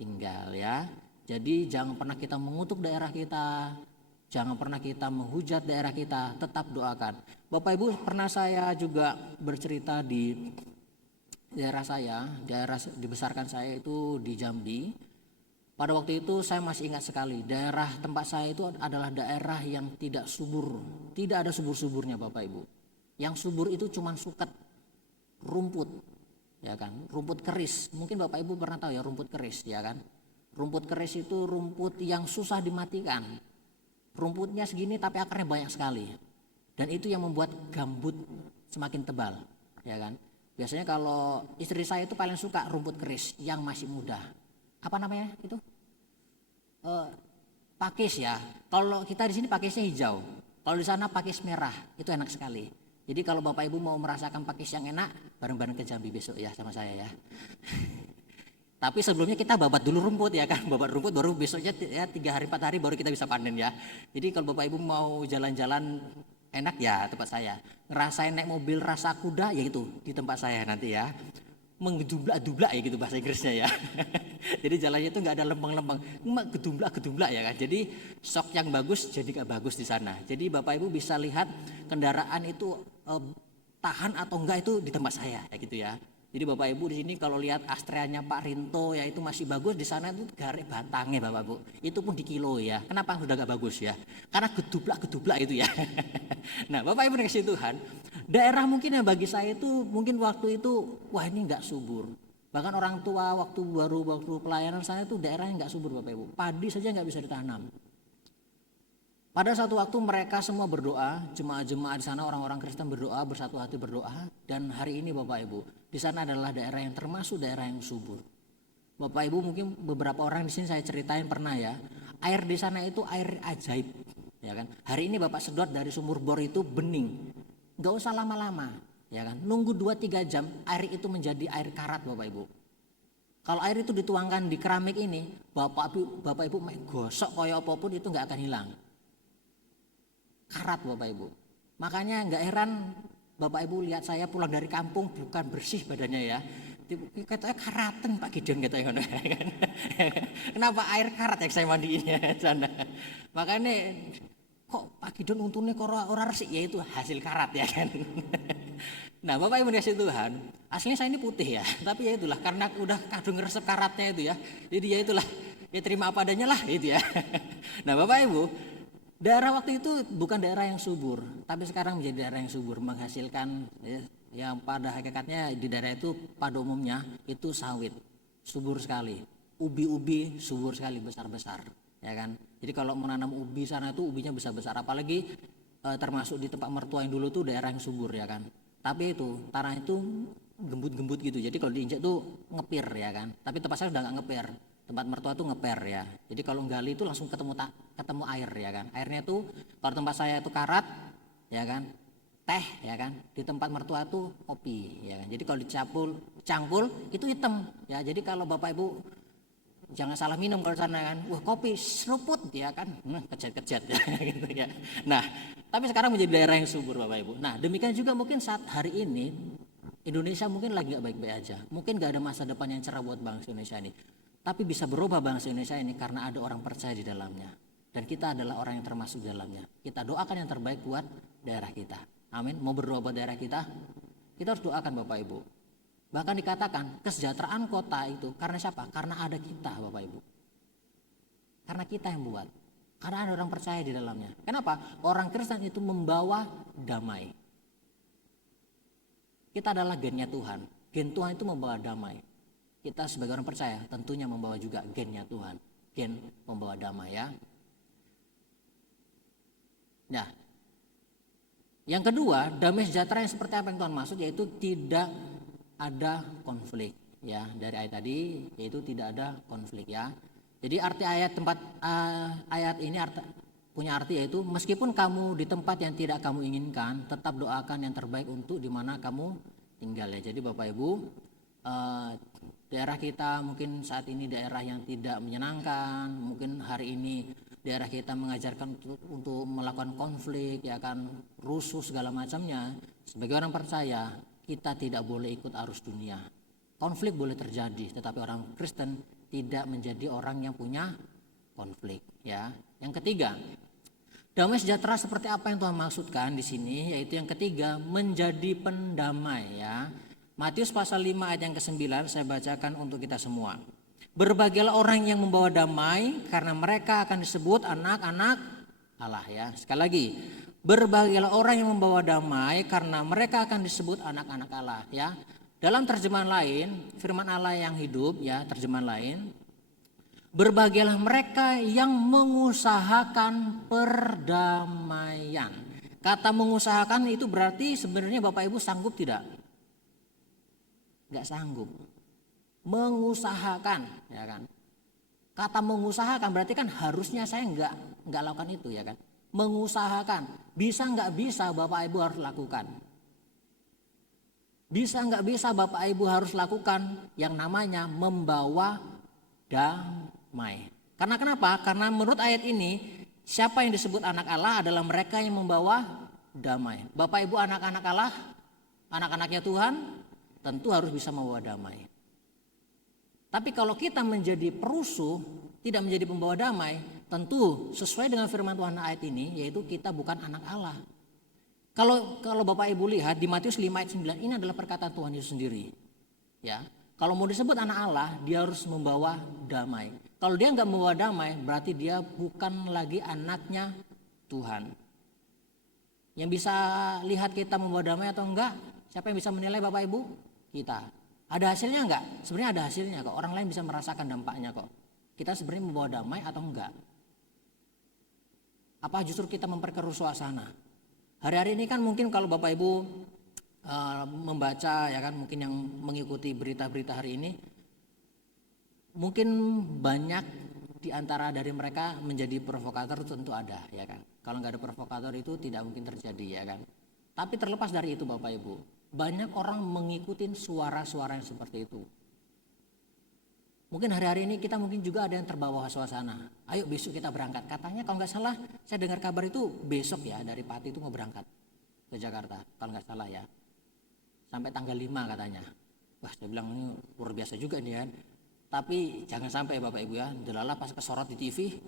tinggal ya. Jadi jangan pernah kita mengutuk daerah kita, Jangan pernah kita menghujat daerah kita, tetap doakan. Bapak Ibu, pernah saya juga bercerita di daerah saya, daerah dibesarkan saya itu di Jambi. Pada waktu itu saya masih ingat sekali, daerah tempat saya itu adalah daerah yang tidak subur. Tidak ada subur-suburnya Bapak Ibu. Yang subur itu cuma suket, rumput, ya kan, rumput keris. Mungkin Bapak Ibu pernah tahu ya rumput keris, ya kan. Rumput keris itu rumput yang susah dimatikan. Rumputnya segini tapi akarnya banyak sekali. Dan itu yang membuat gambut semakin tebal, ya kan. Biasanya kalau istri saya itu paling suka rumput keris yang masih muda. Apa namanya itu? Pakis ya. Kalau kita di sini pakisnya hijau. Kalau di sana pakis merah, itu enak sekali. Jadi kalau Bapak Ibu mau merasakan pakis yang enak, bareng-bareng ke Jambi besok ya sama saya ya. Tapi sebelumnya kita babat dulu rumput ya kan, babat rumput baru besoknya ya 3 hari 4 hari baru kita bisa panen ya. Jadi kalau Bapak Ibu mau jalan-jalan enak ya tempat saya. Ngerasain naik mobil rasa kuda ya itu di tempat saya nanti ya. Menggedublak-dublak ya gitu bahasa Inggrisnya ya. Jadi jalannya itu nggak ada lempeng-lempeng, cuma gedublak-gedublak ya kan. Jadi shock yang bagus jadi nggak bagus di sana. Jadi Bapak Ibu bisa lihat kendaraan itu tahan atau enggak itu di tempat saya ya gitu ya. Jadi Bapak Ibu di sini kalau lihat Astrianya Pak Rinto ya itu masih bagus, di sana itu garek batangnya Bapak Ibu. Itu pun di kilo ya. Kenapa sudah gak bagus ya? Karena gedublak-gedublak itu ya. Nah Bapak Ibu dikasih Tuhan, daerah mungkin yang bagi saya itu mungkin waktu itu wah ini nggak subur. Bahkan orang tua waktu pelayanan saya itu daerahnya nggak subur Bapak Ibu. Padi saja nggak bisa ditanam. Pada satu waktu mereka semua berdoa, jemaat-jemaat di sana orang-orang Kristen berdoa, bersatu hati berdoa, dan hari ini Bapak Ibu, di sana adalah daerah yang termasuk daerah yang subur. Bapak Ibu mungkin beberapa orang di sini saya ceritain pernah ya, air di sana itu air ajaib, ya kan. Hari ini Bapak sedot dari sumur bor itu bening, nggak usah lama-lama, ya kan. Nunggu 2-3 jam air itu menjadi air karat Bapak Ibu. Kalau air itu dituangkan di keramik ini, Bapak Ibu gosok koyo apapun itu nggak akan hilang. Karat Bapak Ibu. Makanya nggak heran Bapak Ibu lihat saya pulang dari kampung bukan bersih badannya ya. Katanya karatan Pak Gideon katanya. Kenapa air karat yang saya mandiin ya sana. Makanya kok Pak Gideon untungnya kok orang resik ya itu hasil karat ya kan. Nah Bapak Ibu dikasih Tuhan, aslinya saya ini putih ya, tapi ya itulah karena udah kadung ngeresep karatnya itu ya. Jadi ya itulah, ya terima apa adanya lah itu ya. Nah Bapak Ibu, daerah waktu itu bukan daerah yang subur, tapi sekarang menjadi daerah yang subur, menghasilkan ya, yang pada hakikatnya di daerah itu pada umumnya itu sawit, subur sekali, ubi-ubi subur sekali, besar-besar, ya kan. Jadi kalau menanam ubi sana itu ubinya besar-besar, apalagi termasuk di tempat mertua yang dulu tuh daerah yang subur ya kan. Tapi itu tanah itu gembut-gembut gitu, jadi kalau diinjak tuh ngepir ya kan. Tapi tempat saya udah nggak ngepir. Tempat mertua tuh ngeper ya. Jadi kalau gali itu langsung ketemu air ya kan. Airnya tuh kalau tempat saya itu karat ya kan. Teh ya kan. Di tempat mertua tuh kopi ya kan. Jadi kalau cangkul itu hitam ya. Jadi kalau Bapak Ibu jangan salah minum kalau sana kan. Wah kopi seruput ya kan. Kejat-kejat ya gitu ya. Nah, tapi sekarang menjadi daerah yang subur Bapak Ibu. Nah, demikian juga mungkin saat hari ini Indonesia mungkin lagi gak baik-baik aja. Mungkin gak ada masa depan yang cerah buat bangsa Indonesia ini. Tapi bisa berubah bangsa Indonesia ini karena ada orang percaya di dalamnya. Dan kita adalah orang yang termasuk di dalamnya. Kita doakan yang terbaik buat daerah kita. Amin. Mau berdoa buat daerah kita? Kita harus doakan Bapak Ibu. Bahkan dikatakan kesejahteraan kota itu karena siapa? Karena ada kita Bapak Ibu. Karena kita yang buat. Karena ada orang percaya di dalamnya. Kenapa? Orang Kristen itu membawa damai. Kita adalah gennya Tuhan. Gen Tuhan itu membawa damai. Kita sebagai orang percaya tentunya membawa juga gennya Tuhan. Gen membawa damai ya. Nah, yang kedua, damai sejahtera yang seperti apa yang Tuhan maksud, yaitu tidak ada konflik ya. Dari ayat tadi yaitu tidak ada konflik ya. Jadi arti ayat ayat ini punya arti yaitu meskipun kamu di tempat yang tidak kamu inginkan, tetap doakan yang terbaik untuk di mana kamu tinggal ya. Jadi Bapak Ibu, daerah kita mungkin saat ini daerah yang tidak menyenangkan, mungkin hari ini daerah kita mengajarkan untuk melakukan konflik ya kan, rusuh segala macamnya. Sebagai orang percaya kita tidak boleh ikut arus dunia. Konflik boleh terjadi, tetapi orang Kristen tidak menjadi orang yang punya konflik ya. Yang ketiga, Damai sejahtera seperti apa yang Tuhan maksudkan di sini, yaitu yang ketiga, menjadi pendamai ya. Matius pasal 5 ayat yang ke-9 saya bacakan untuk kita semua. Berbahagialah orang yang membawa damai karena mereka akan disebut anak-anak Allah ya. Sekali lagi, berbahagialah orang yang membawa damai karena mereka akan disebut anak-anak Allah ya. Dalam terjemahan lain, firman Allah yang hidup ya, terjemahan lain, berbahagialah mereka yang mengusahakan perdamaian. Kata mengusahakan itu berarti sebenarnya Bapak Ibu sanggup tidak? Enggak sanggup. Mengusahakan, ya kan? Kata mengusahakan berarti kan harusnya saya enggak lakukan itu ya kan? Mengusahakan, bisa enggak bisa Bapak Ibu harus lakukan. Bisa enggak bisa Bapak Ibu harus lakukan yang namanya membawa damai. Karena kenapa? Karena menurut ayat ini, siapa yang disebut anak Allah adalah mereka yang membawa damai. Bapak Ibu anak-anak Allah, anak-anaknya Tuhan, tentu harus bisa membawa damai. Tapi kalau kita menjadi perusuh, tidak menjadi pembawa damai, tentu sesuai dengan firman Tuhan ayat ini, yaitu kita bukan anak Allah. Kalau Bapak Ibu lihat di Matius 5 ayat 9, ini adalah perkataan Tuhan Yesus sendiri. Ya, kalau mau disebut anak Allah, dia harus membawa damai. Kalau dia nggak membawa damai, berarti dia bukan lagi anaknya Tuhan. Yang bisa lihat kita membawa damai atau enggak, siapa yang bisa menilai Bapak Ibu? Kita. Ada hasilnya enggak? Sebenarnya ada hasilnya kok. Orang lain bisa merasakan dampaknya kok. Kita sebenarnya membawa damai atau enggak? Apa justru kita memperkeruh suasana? Hari-hari ini kan mungkin kalau Bapak Ibu membaca ya kan, mungkin yang mengikuti berita-berita hari ini, mungkin banyak di antara dari mereka menjadi provokator, tentu ada ya kan. Kalau nggak ada provokator itu tidak mungkin terjadi ya kan. Tapi terlepas dari itu Bapak Ibu, banyak orang mengikuti suara-suara yang seperti itu. Mungkin hari-hari ini kita mungkin juga ada yang terbawa suasana. Ayo besok kita berangkat. Katanya kalau nggak salah saya dengar kabar itu besok ya, dari Pati itu mau berangkat ke Jakarta kalau nggak salah ya. Sampai tanggal 5 katanya. Wah saya bilang ini luar biasa juga nih kan. Tapi jangan sampai Bapak Ibu ya, delala pas kesorot di TV,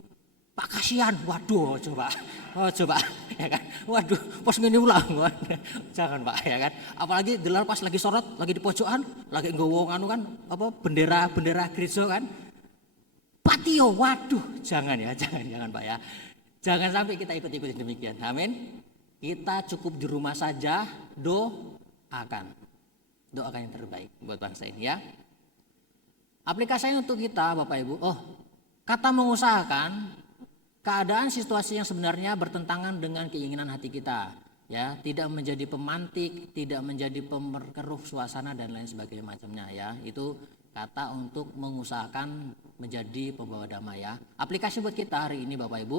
Pak kasihan, waduh coba ya kan, waduh pos ngene ulang, jangan Pak ya kan, apalagi delal pas lagi sorot, lagi di pojokan, lagi nggowo anu kan, apa bendera gereja kan, patio, waduh jangan ya, jangan Pak ya, jangan sampai kita ikut demikian, amin. Kita cukup di rumah saja, doakan yang terbaik buat bangsa ini ya. Aplikasinya untuk kita Bapak Ibu, kata mengusahakan keadaan situasi yang sebenarnya bertentangan dengan keinginan hati kita, ya, tidak menjadi pemantik, tidak menjadi pemerkeruh suasana dan lain sebagainya macamnya ya. Itu kata untuk mengusahakan menjadi pembawa damai ya. Aplikasi buat kita hari ini Bapak Ibu,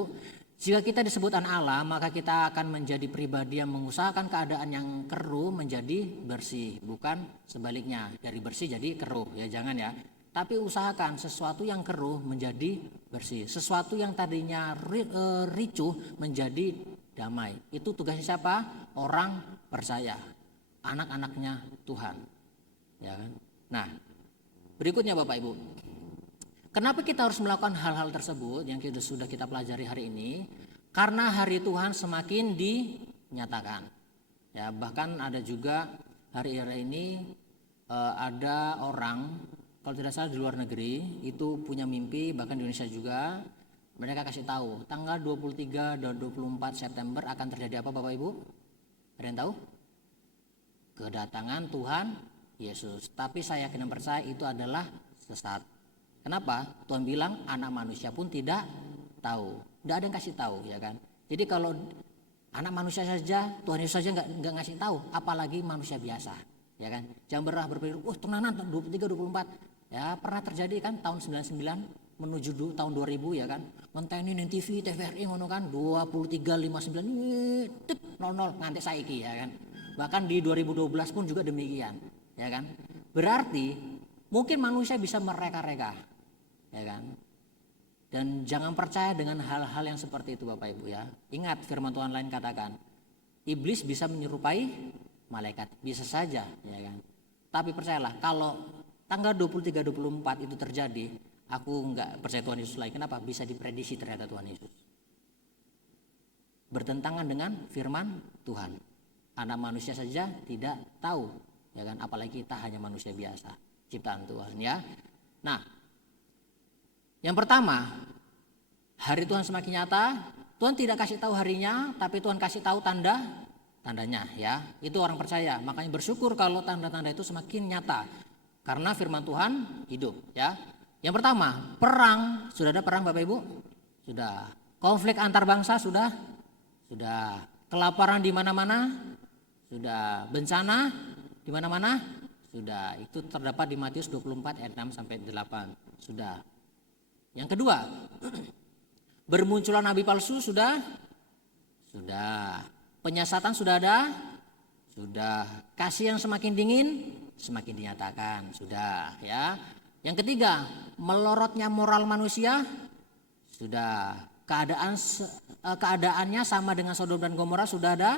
jika kita disebut anak Allah, maka kita akan menjadi pribadi yang mengusahakan keadaan yang keruh menjadi bersih, bukan sebaliknya, dari bersih jadi keruh ya, jangan ya. Tapi usahakan sesuatu yang keruh menjadi bersih, sesuatu yang tadinya ricuh menjadi damai. Itu tugasnya siapa? Orang percaya, anak-anaknya Tuhan, ya kan? Nah, berikutnya Bapak Ibu, kenapa kita harus melakukan hal-hal tersebut yang sudah kita pelajari hari ini? Karena hari Tuhan semakin dinyatakan. Ya, bahkan ada juga hari ini ada orang, kalau tidak salah di luar negeri itu punya mimpi, bahkan di Indonesia juga mereka kasih tahu tanggal 23 dan 24 September akan terjadi apa Bapak Ibu? Ada yang tahu? Kedatangan Tuhan Yesus. Tapi saya yakin dan percaya itu adalah sesat. Kenapa? Tuhan bilang anak manusia pun tidak tahu. Tidak ada yang kasih tahu ya kan. Jadi kalau anak manusia saja, Tuhan Yesus saja nggak ngasih tahu, apalagi manusia biasa. Ya kan, jangan pernah berpikir, tenanan 23, 24. Ya pernah terjadi kan tahun 99 menuju tahun 2000 ya kan. Ngenteni ning TV, TVRI ngono kan 23.59 00 nganti saiki ya kan. Bahkan di 2012 pun juga demikian, ya kan. Berarti mungkin manusia bisa mereka-reka. Ya kan. Dan jangan percaya dengan hal-hal yang seperti itu Bapak Ibu ya. Ingat firman Tuhan lain katakan, iblis bisa menyerupai malaikat, bisa saja ya kan. Tapi percayalah kalau tanggal 23-24 itu terjadi, aku enggak percaya Tuhan Yesus lagi. Kenapa? Bisa diprediksi ternyata Tuhan Yesus. bertentangan dengan firman Tuhan. Anak manusia saja tidak tahu, ya kan? Apalagi kita hanya manusia biasa, ciptaan Tuhan, ya. Nah, yang pertama, hari Tuhan semakin nyata. Tuhan tidak kasih tahu harinya, tapi Tuhan kasih tahu tandanya, ya. Itu orang percaya. Makanya bersyukur kalau tanda-tanda itu semakin nyata, karena firman Tuhan hidup, ya. Yang pertama, perang. Sudah ada perang, Bapak Ibu? Sudah. Konflik antar bangsa sudah. Kelaparan di mana-mana, sudah. Bencana di mana-mana, sudah. Itu terdapat di Matius 24 ayat 6 sampai 8. Sudah. Yang kedua, bermunculan nabi palsu sudah. Penyesatan sudah ada. Sudah. Kasih yang semakin dingin semakin dinyatakan, sudah, ya. Yang ketiga, melorotnya moral manusia, sudah. Keadaannya sama dengan Sodom dan Gomora sudah ada,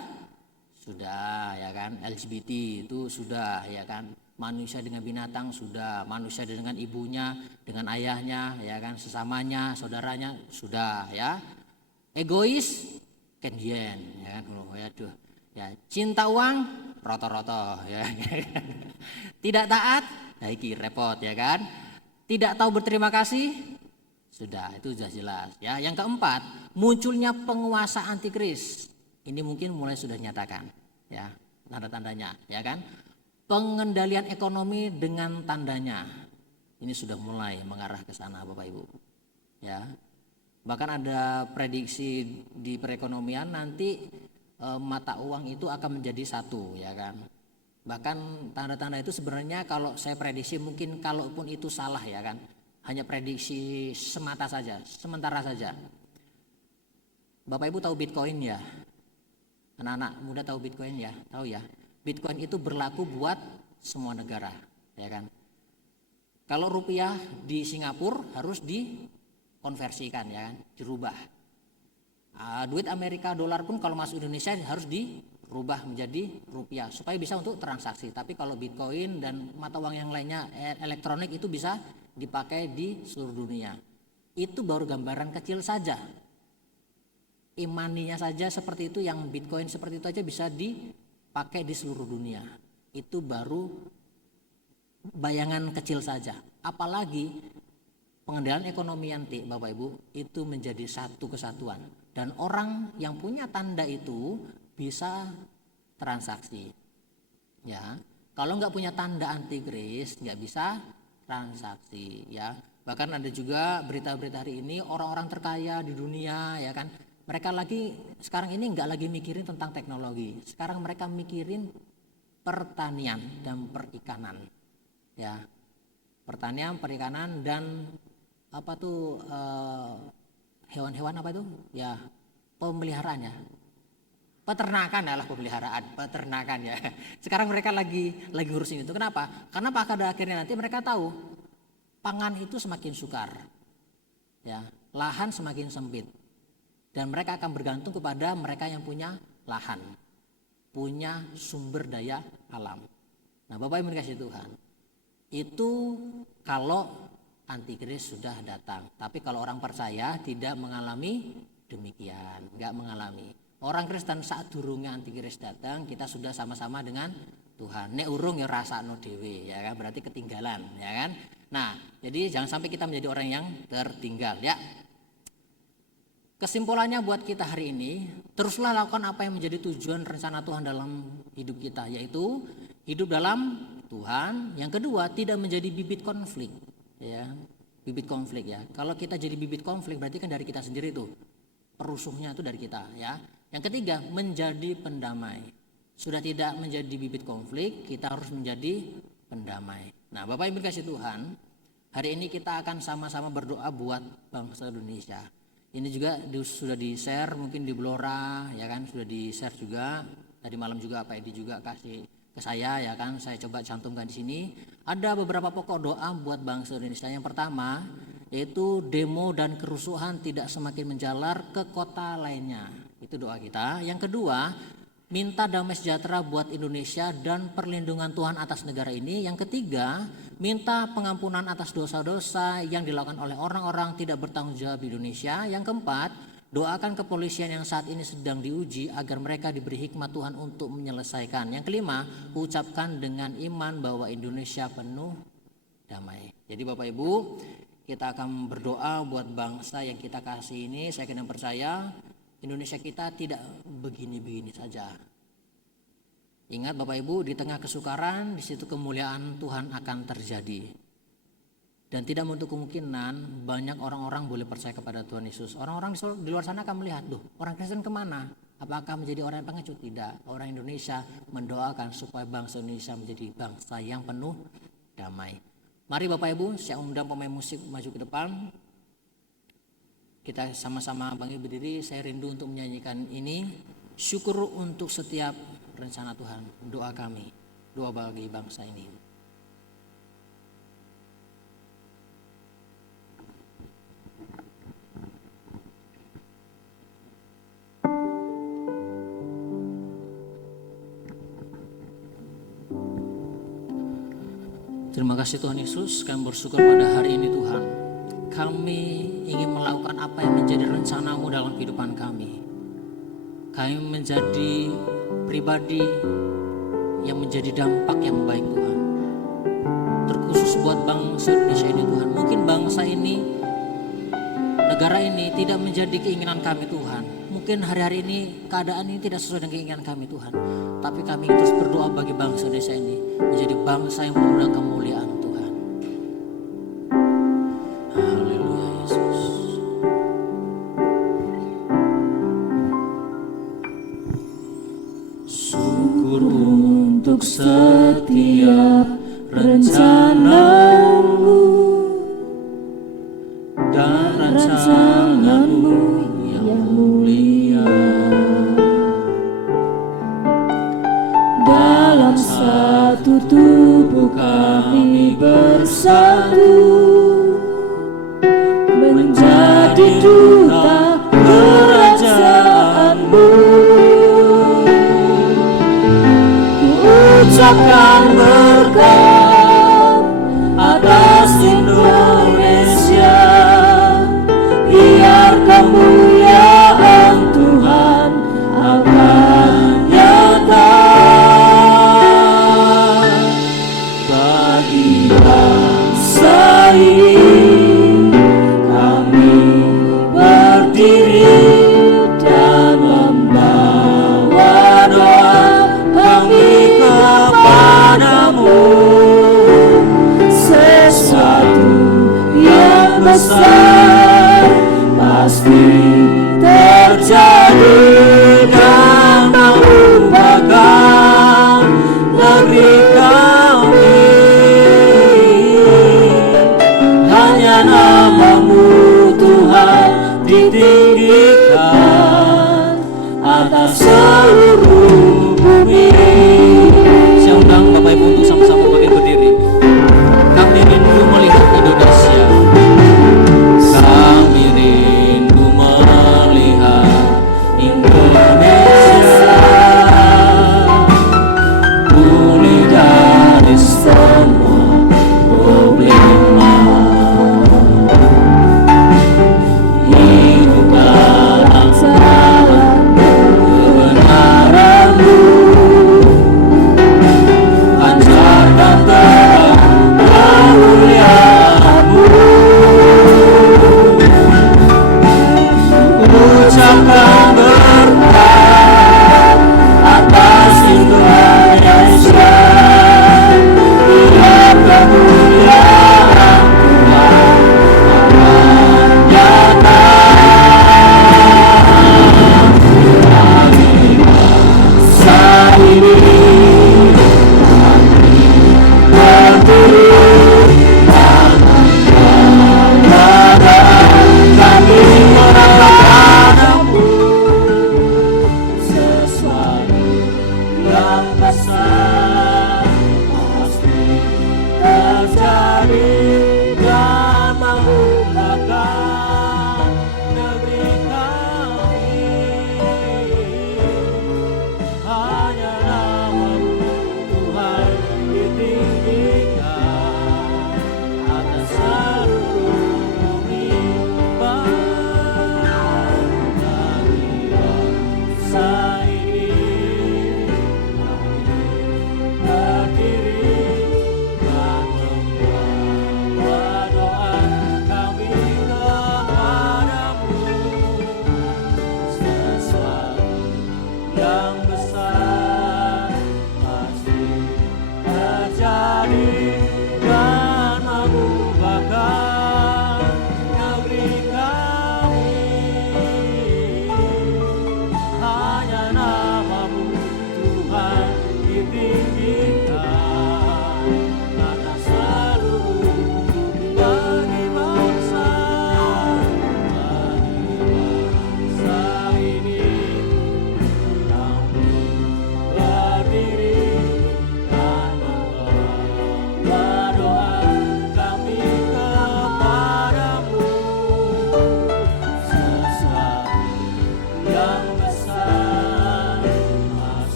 sudah, ya kan. LGBT itu sudah, ya kan. Manusia dengan binatang sudah, manusia dengan ibunya, dengan ayahnya, ya kan, sesamanya, saudaranya sudah, ya. Egois, kendian, ya kan. Aduh, ya. Cinta uang, roto-roto, ya. Tidak taat, iki repot, ya kan. Tidak tahu berterima kasih, sudah, itu sudah jelas, ya. Yang keempat, munculnya penguasa antikris. Ini mungkin mulai sudah nyatakan, ya, tanda-tandanya, ya kan. Pengendalian ekonomi dengan tandanya. Ini sudah mulai mengarah ke sana, Bapak Ibu. Ya. Bahkan ada prediksi di perekonomian nanti mata uang itu akan menjadi satu, ya kan. Bahkan tanda-tanda itu sebenarnya kalau saya prediksi mungkin kalaupun itu salah, ya kan. Hanya prediksi semata saja, sementara saja. Bapak Ibu tahu Bitcoin, ya? Anak-anak muda tahu Bitcoin, ya? Tahu, ya? Bitcoin itu berlaku buat semua negara, ya kan. Kalau rupiah di Singapura harus dikonversikan, ya kan, dirubah. Duit Amerika dolar pun kalau masuk Indonesia harus dirubah menjadi rupiah supaya bisa untuk transaksi. Tapi kalau Bitcoin dan mata uang yang lainnya elektronik itu bisa dipakai di seluruh dunia. Itu baru gambaran kecil saja. Imaninya saja seperti itu, yang Bitcoin seperti itu aja bisa dipakai di seluruh dunia. Itu baru bayangan kecil saja. Apalagi pengendalian ekonomi nanti, Bapak Ibu, itu menjadi satu kesatuan. Dan orang yang punya tanda itu bisa transaksi. Ya, kalau nggak punya tanda antikris nggak bisa transaksi. Ya, bahkan ada juga berita-berita hari ini orang-orang terkaya di dunia, ya kan. Mereka lagi sekarang ini nggak lagi mikirin tentang teknologi. Sekarang mereka mikirin pertanian dan perikanan, ya, pertanian, perikanan dan apa tuh hewan-hewan apa itu, ya, pemeliharaannya, peternakan adalah peternakan, ya. Sekarang mereka lagi ngurusin itu. Kenapa? Karena pada akhirnya nanti mereka tahu pangan itu semakin sukar, ya, lahan semakin sempit, dan mereka akan bergantung kepada mereka yang punya lahan, punya sumber daya alam. Nah, Bapak Ibu dikasih Tuhan, itu kalau antikris sudah datang. Tapi kalau orang percaya tidak mengalami demikian, nggak mengalami. Orang Kristen saat durungnya antikris datang, kita sudah sama-sama dengan Tuhan. Nek urung ya rasakno dhewe, ya kan, berarti ketinggalan, ya kan. Nah, jadi jangan sampai kita menjadi orang yang tertinggal, ya. Kesimpulannya buat kita hari ini, teruslah lakukan apa yang menjadi tujuan rencana Tuhan dalam hidup kita, yaitu hidup dalam Tuhan. Yang kedua, tidak menjadi bibit konflik, ya, bibit konflik, ya. Kalau kita jadi bibit konflik berarti kan dari kita sendiri tuh, perusuhnya itu dari kita, ya. Yang ketiga, menjadi pendamai. Sudah tidak menjadi bibit konflik, kita harus menjadi pendamai. Nah, Bapak Ibu kasih Tuhan, hari ini kita akan sama-sama berdoa buat bangsa Indonesia. Ini juga sudah di-share mungkin di Blora, ya kan, sudah di-share juga. Tadi malam juga Pak Edi juga kasih ke saya, ya kan. Saya coba cantumkan di sini. Ada beberapa pokok doa buat bangsa Indonesia. Yang pertama, yaitu demo dan kerusuhan tidak semakin menjalar ke kota lainnya. Itu doa kita. Yang kedua, minta damai sejahtera buat Indonesia dan perlindungan Tuhan atas negara ini. Yang ketiga, minta pengampunan atas dosa-dosa yang dilakukan oleh orang-orang tidak bertanggung jawab di Indonesia. Yang keempat, Doakan kepolisian yang saat ini sedang diuji agar mereka diberi hikmat Tuhan untuk menyelesaikan. Yang kelima, ucapkan dengan iman bahwa Indonesia penuh damai. Jadi Bapak Ibu, kita akan berdoa buat bangsa yang kita kasih ini. Saya kena percaya Indonesia kita tidak begini-begini saja. Ingat Bapak Ibu, di tengah kesukaran, di situ kemuliaan Tuhan akan terjadi. Dan tidak menutup kemungkinan banyak orang-orang boleh percaya kepada Tuhan Yesus. Orang-orang di luar sana akan melihat, orang Kristen kemana? Apakah menjadi orang yang pengecut? Tidak. Orang Indonesia mendoakan supaya bangsa Indonesia menjadi bangsa yang penuh damai. Mari Bapak Ibu, saya undang pemain musik maju ke depan. Kita sama-sama bangkit berdiri. Saya rindu untuk menyanyikan ini. Syukur untuk setiap rencana Tuhan. Doa kami, doa bagi bangsa ini. Terima kasih Tuhan Yesus, kami bersyukur pada hari ini Tuhan. Kami ingin melakukan apa yang menjadi rencana-Mu dalam kehidupan kami. Kami menjadi pribadi yang menjadi dampak yang baik Tuhan. Terkhusus buat bangsa Indonesia ini Tuhan. Mungkin bangsa ini, negara ini tidak menjadi keinginan kami Tuhan. Mungkin hari-hari ini keadaan ini tidak sesuai dengan keinginan kami Tuhan. Tapi kami terus berdoa bagi bangsa Indonesia ini menjadi bangsa yang penuh dengan kemuliaan Tuhan. Haleluya Yesus. Syukur untuk setiap rencana-Mu dan rancangan-Mu yang mulia. Dalam satu tubuh kami bersatu, menjadi duta kerajaan-Mu. Ucapkan berkat atas Indonesia, biar kemuliaan Tuhan akan nyata bagi bangsa ini. Kami berdiri dan membawa doa kami kepadamu. Sesuatu yang besar pasti terjadi dan merupakan negeri kami. Hanya nama-Mu Tuhan ditinggikan atas seluruh bumi. Saya undang Bapak Ibu untuk sama-sama bangkit berdiri. Kami rindu melihat Indonesia. Kami rindu melihat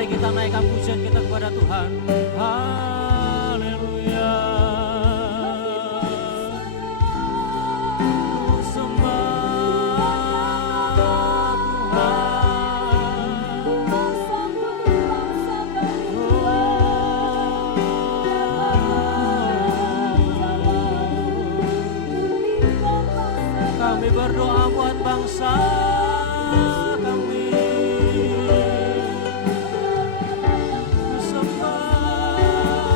mari kita naikkan pujian kita kepada Tuhan. Haleluya. Ku sembah Tuhan. Kami berdoa buat bangsa kami. Ku sembah Tuhan.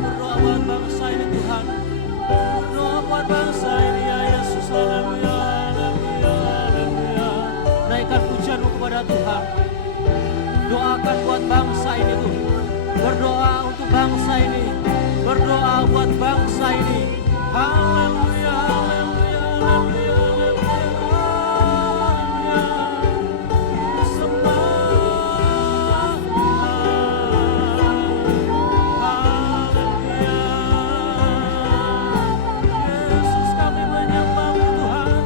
Berdoa buat bangsa ini Tuhan. Berdoa buat bangsa ini ya Yesus. Haleluya, haleluya, haleluya. Naikkan pujianmu kepada Tuhan. Doakan buat bangsa ini Tuhan. Berdoa untuk bangsa ini. Berdoa buat bangsa ini. Haleluya, haleluya, haleluya, haleluya. Sembah Tuhan. Haleluya. Yesus, kami menyembah-Mu Tuhan.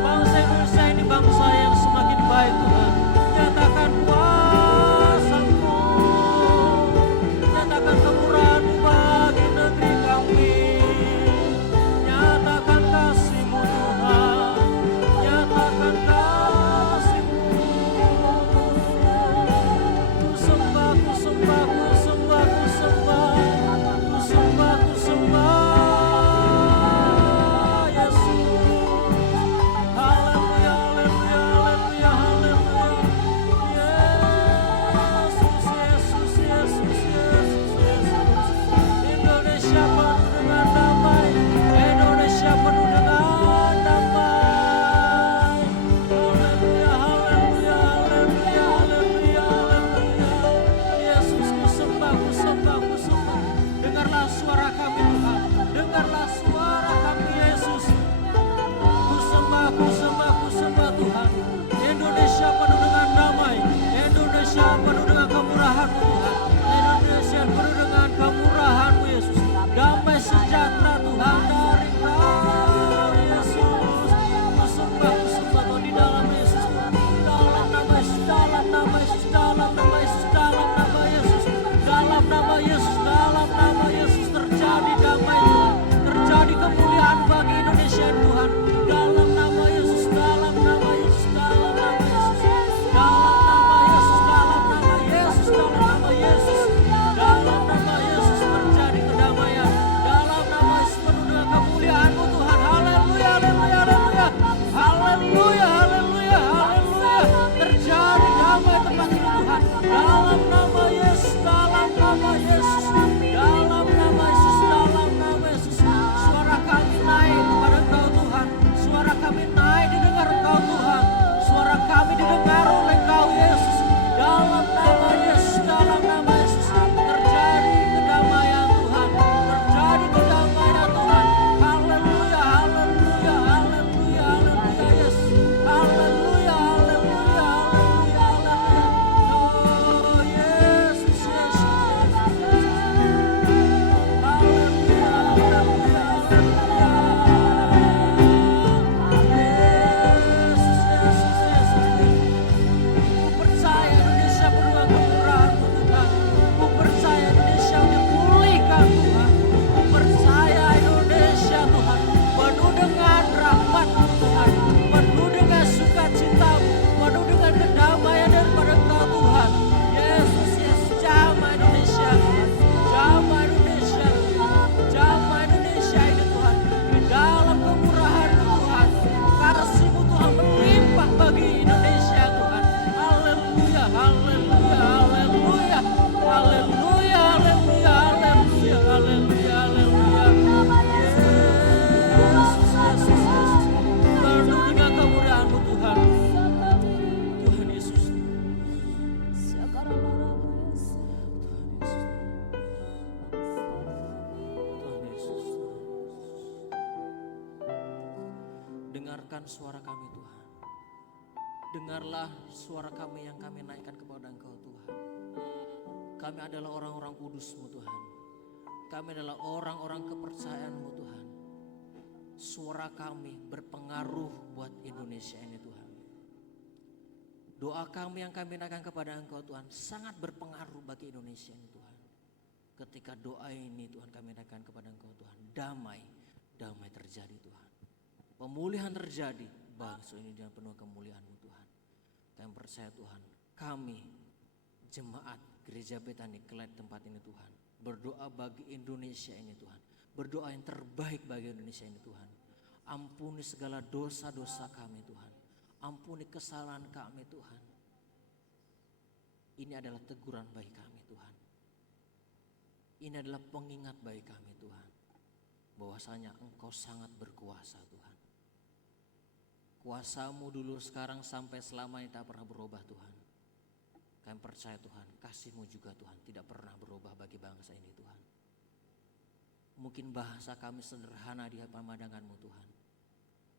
Bangsa Indonesia ini bangsa yang semakin baik Tuhan. Nyatakan kuasa-Mu. Nyatakan kemurahan-Mu bagi negeri kami. Nyatakan kasih-Mu Tuhan. Nyatakan kasih-Mu. Ku sembah, ku sembah, ku sembah, ku sembah. Ku sembah, ku sembah Yesus. Haleluya, haleluya, haleluya, haleluya. Yesus, Yesus, Yesus, Yesus, Yesus. Indonesia penuh dengan damai. Indonesia penuh dengan damai. Haleluya, haleluya, haleluya, haleluya, haleluya. Yesus, ku sembah, ku sembah, ku sembah. Dengarlah suara kami Tuhan. Dengarlah suara kami Yesus. Ku sembah, ku sembah, ku sembah Tuhan. Indonesia penuh dengan damai. Indonesia penuh dengan kemurahan-Mu Tuhan. Indonesia penuh dengan kemurahan-Mu Yesus. Damai sejahtera Tuhan dari Kau Yesus. Ku sembah Tuhan di dalam Yesus. Dalam nama Yesus, dalam nama Yesus, dalam nama Yesus, dalam nama Yesus. Dalam nama Yesus, dalam nama Yesus terjadi damai Tuhan. Terjadi kemuliaan bagi Indonesia Tuhan. Dalam nama Yesus, dalam nama Yesus, dalam nama Yesus. Dalam nama Yesus, dalam nama Yesus, dalam nama Yesus. Dalam nama Yesus terjadi kedamaian. Dalam nama Yesus penuh dengan kemuliaan-Mu Tuhan. Haleluya, haleluya, haleluya. Haleluya, haleluya, haleluya. Terjadi damai tempat ini Tuhan. Dalam nama Yesus, dalam nama Yesus. Dalam nama Yesus, dalam nama Yesus. Suara kami naik kepada Engkau Tuhan. Suara kami naik didengar Engkau Tuhan. Suara kami didengar oleh Engkau Yesus. Dalam nama Yesus, dalam nama Yesus. Terjadi kedamaian Tuhan. Terjadi kedamaian Tuhan. Haleluya, haleluya, haleluya, haleluya Yesus. Haleluya, haleluya, haleluya, haleluya. Oh Yesus, Yesus, Yesus, Yesus. Haleluya, haleluya, haleluya. Yesus, Yesus, Yesus, Yesus. Ku percaya Indonesia penuh dengan kemurahan-Mu Tuhan. Ku percaya Indonesia dipulihkan Tuhan. Ku percaya Indonesia Tuhan penuh dengan rahmat-Mu Tuhan. Penuh dengan sukacita-Mu. Penuh dengan kedamaian daripada Engkau Tuhan. Yesus, Yesus, jamah Indonesia Tuhan. Jamah Indonesia Tuhan. Jamah Indonesia ini Tuhan. Di dalam kemurahan-Mu Tuhan. Kasih-Mu Tuhan melimpah bagi Indonesia Tuhan. Haleluya, haleluya, haleluya. Haleluya, haleluya, haleluya, haleluya, haleluya. Yesus, Yesus, Yesus. Penuh dengan kemurahan-Mu Tuhan. Tuhan Yesus. Tuhan Yesus. Tuhan Yesus. Dengarkan suara kami Tuhan. Dengarlah suara kami yang kami naikkan kepada Engkau Tuhan. Kami adalah orang-orang kudus-Mu Tuhan. Kami adalah orang-orang kepercayaan-Mu Tuhan. suara kami berpengaruh buat Indonesia ini Tuhan. Doa kami yang kami naikkan kepada Engkau Tuhan sangat berpengaruh bagi Indonesia ini Tuhan. Ketika doa ini Tuhan kami naikkan kepada Engkau Tuhan, damai terjadi Tuhan. Pemulihan terjadi, bangsa ini dengan penuh kemuliaan-Mu Tuhan. Kami percaya Tuhan, kami jemaat Gereja Betani Kelet tempat ini Tuhan, berdoa bagi Indonesia ini Tuhan, berdoa yang terbaik bagi Indonesia ini Tuhan. Ampuni segala dosa-dosa kami Tuhan, ampuni kesalahan kami Tuhan. Ini adalah teguran bagi kami Tuhan. Ini adalah pengingat bagi kami Tuhan, bahwasanya Engkau sangat berkuasa Tuhan. Kuasa-Mu dulu, sekarang, sampai selamanya tak pernah berubah Tuhan. Kami percaya Tuhan, kasih-Mu juga Tuhan tidak pernah berubah bagi bangsa ini Tuhan. Mungkin bahasa kami sederhana di pemandangan-Mu Tuhan.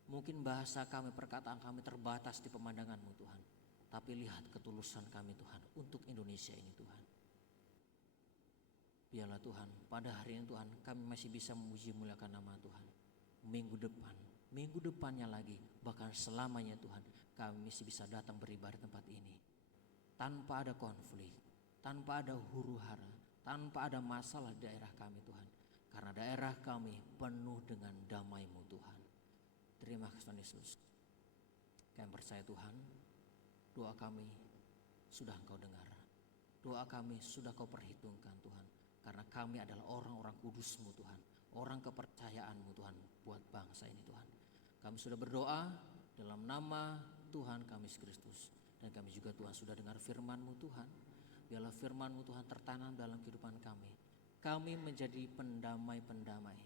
Mungkin bahasa kami, perkataan kami terbatas di pemandangan-Mu Tuhan. Tapi lihat ketulusan kami Tuhan untuk Indonesia ini Tuhan. Biarlah Tuhan, pada hari ini Tuhan kami masih bisa memuji muliakan nama Tuhan. Minggu depannya lagi, bahkan selamanya Tuhan, kami masih bisa datang beribadah tempat ini. Tanpa ada konflik, tanpa ada huru-hara, tanpa ada masalah di daerah kami Tuhan. Karena daerah kami penuh dengan damai-Mu Tuhan. Terima kasih Tuhan Yesus. Kami percaya Tuhan, doa kami sudah Engkau dengar. Doa kami sudah Kau perhitungkan Tuhan. Karena kami adalah orang-orang kudus-Mu Tuhan, orang kepercayaan-Mu Tuhan buat bangsa ini Tuhan. Kami sudah berdoa dalam nama Tuhan kami Yesus Kristus. Dan kami juga Tuhan sudah dengar firman-Mu Tuhan. Biarlah firman-Mu Tuhan tertanam dalam kehidupan kami. Kami menjadi pendamai-pendamai.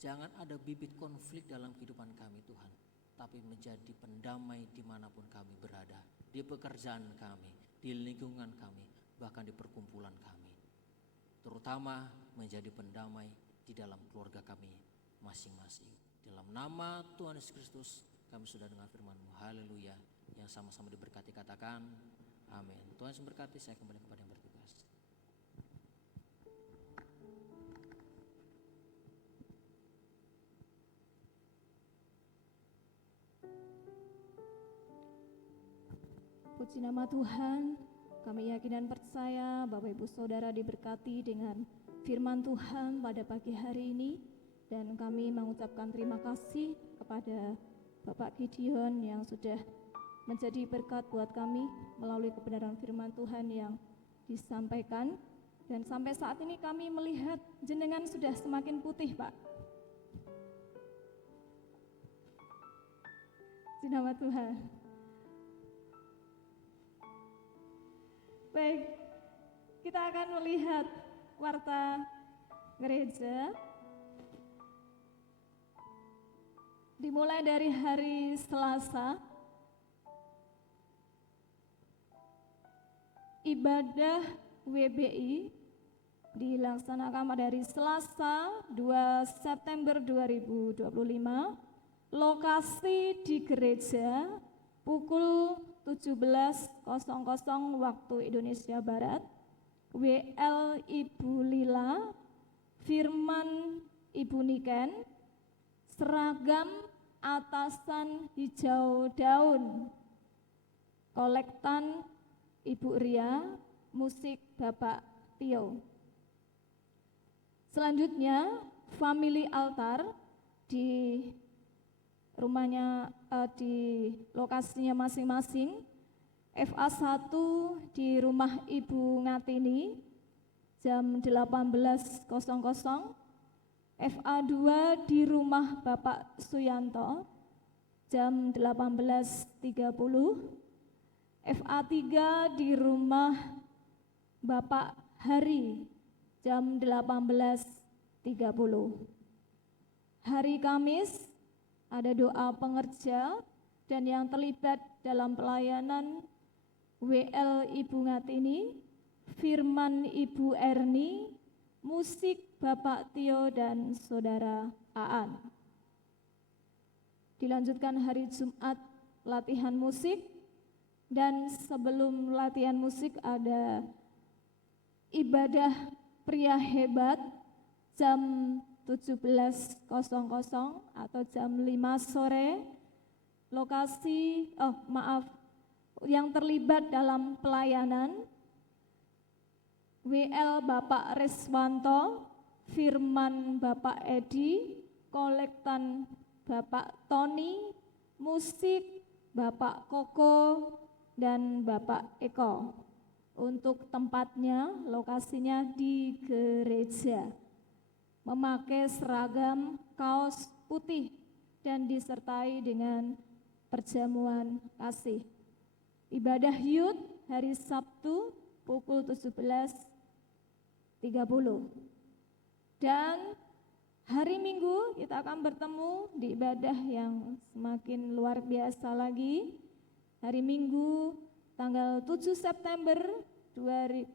Jangan ada bibit konflik dalam kehidupan kami Tuhan. Tapi menjadi pendamai dimanapun kami berada. Di pekerjaan kami, di lingkungan kami, bahkan di perkumpulan kami. Terutama menjadi pendamai di dalam keluarga kami masing-masing. Dalam nama Tuhan Yesus Kristus kami sudah dengar firman-Mu. Haleluya. Yang sama-sama diberkati katakan amin. Tuhan Yesus berkati. Saya kembali kepada yang bertugas. Puji nama Tuhan. Kami yakin dan percaya Bapak Ibu Saudara diberkati dengan firman Tuhan pada pagi hari ini. Dan kami mengucapkan terima kasih kepada Bapak Gideon yang sudah menjadi berkat buat kami melalui kebenaran firman Tuhan yang disampaikan. Dan sampai saat ini kami melihat jenengan sudah semakin putih Pak. Puji nama Tuhan. Baik, kita akan melihat warta gereja. Dimulai dari hari Selasa, ibadah WBI dilaksanakan pada hari Selasa 2 September 2025. Lokasi di gereja pukul 17.00 waktu Indonesia Barat. WL Ibu Lila, firman Ibu Niken, seragam atasan hijau daun, kolektan Ibu Ria, musik Bapak Tio. Selanjutnya family altar di rumahnya, di lokasinya masing-masing. FA1 di rumah Ibu Ngatini jam 18.00. FA2 di rumah Bapak Suyanto jam 18.30. FA3 di rumah Bapak Hari jam 18.30. Hari Kamis ada doa pengerja dan yang terlibat dalam pelayanan WL Ibu Ngatini, firman Ibu Erni, musik Bapak Tio dan Saudara Aan. Dilanjutkan hari Jumat latihan musik, dan sebelum latihan musik ada ibadah pria hebat jam 17.00 atau jam 5 sore. Yang terlibat dalam pelayanan WL Bapak Riswanto, firman Bapak Edi, kolektan Bapak Tony, musik Bapak Koko dan Bapak Eko. Untuk tempatnya, lokasinya di gereja. Memakai seragam kaos putih dan disertai dengan perjamuan kasih. Ibadah Youth hari Sabtu pukul 17.30. Dan hari Minggu kita akan bertemu di ibadah yang semakin luar biasa lagi. Hari Minggu tanggal 7 September 2000.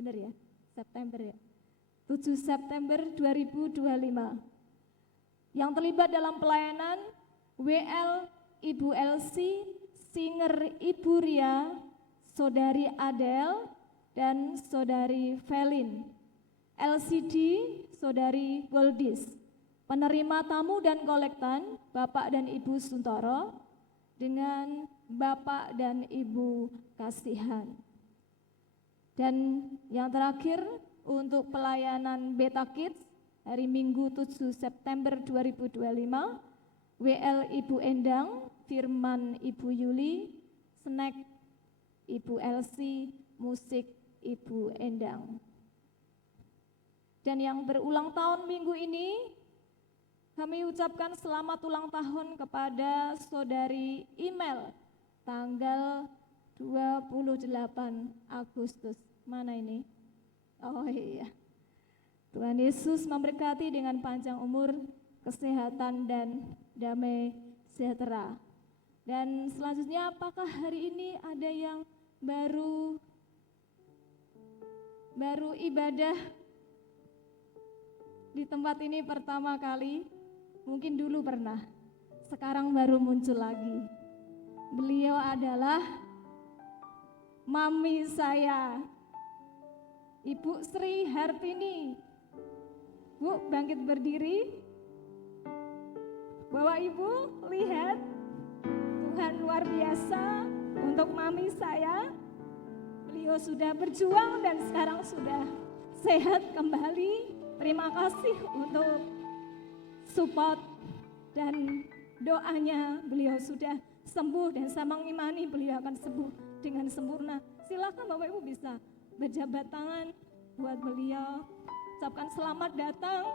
Benar ya? September ya. 7 September 2025. Yang terlibat dalam pelayanan WL Ibu Elsie, singer Ibu Ria, Saudari Adele, dan Saudari Velin. LCD, Saudari Goldis. Penerima tamu dan kolektan Bapak dan Ibu Suntoro dengan Bapak dan Ibu Kasihan. Dan yang terakhir untuk pelayanan Beta Kids hari Minggu 7 September 2025, WL Ibu Endang, firman Ibu Yuli, snack Ibu Elsie, musik Ibu Endang. Dan yang berulang tahun minggu ini, kami ucapkan selamat ulang tahun kepada Saudari Email, tanggal 28 Agustus. Mana ini? Oh iya. Tuhan Yesus memberkati dengan panjang umur, kesehatan, dan damai sejahtera. Dan selanjutnya, apakah hari ini ada yang baru ibadah di tempat ini pertama kali? Mungkin dulu pernah, sekarang baru muncul lagi. Beliau adalah mami saya, Ibu Sri Hartini. Bu, bangkit berdiri. Bapak Ibu, lihat, Tuhan luar biasa untuk mami saya. Beliau sudah berjuang dan sekarang sudah sehat kembali. Terima kasih untuk support dan doanya. Beliau sudah sembuh dan saya mengimani beliau akan sembuh dengan sempurna. Silakan Bapak Ibu bisa berjabat tangan buat beliau. Ucapkan selamat datang.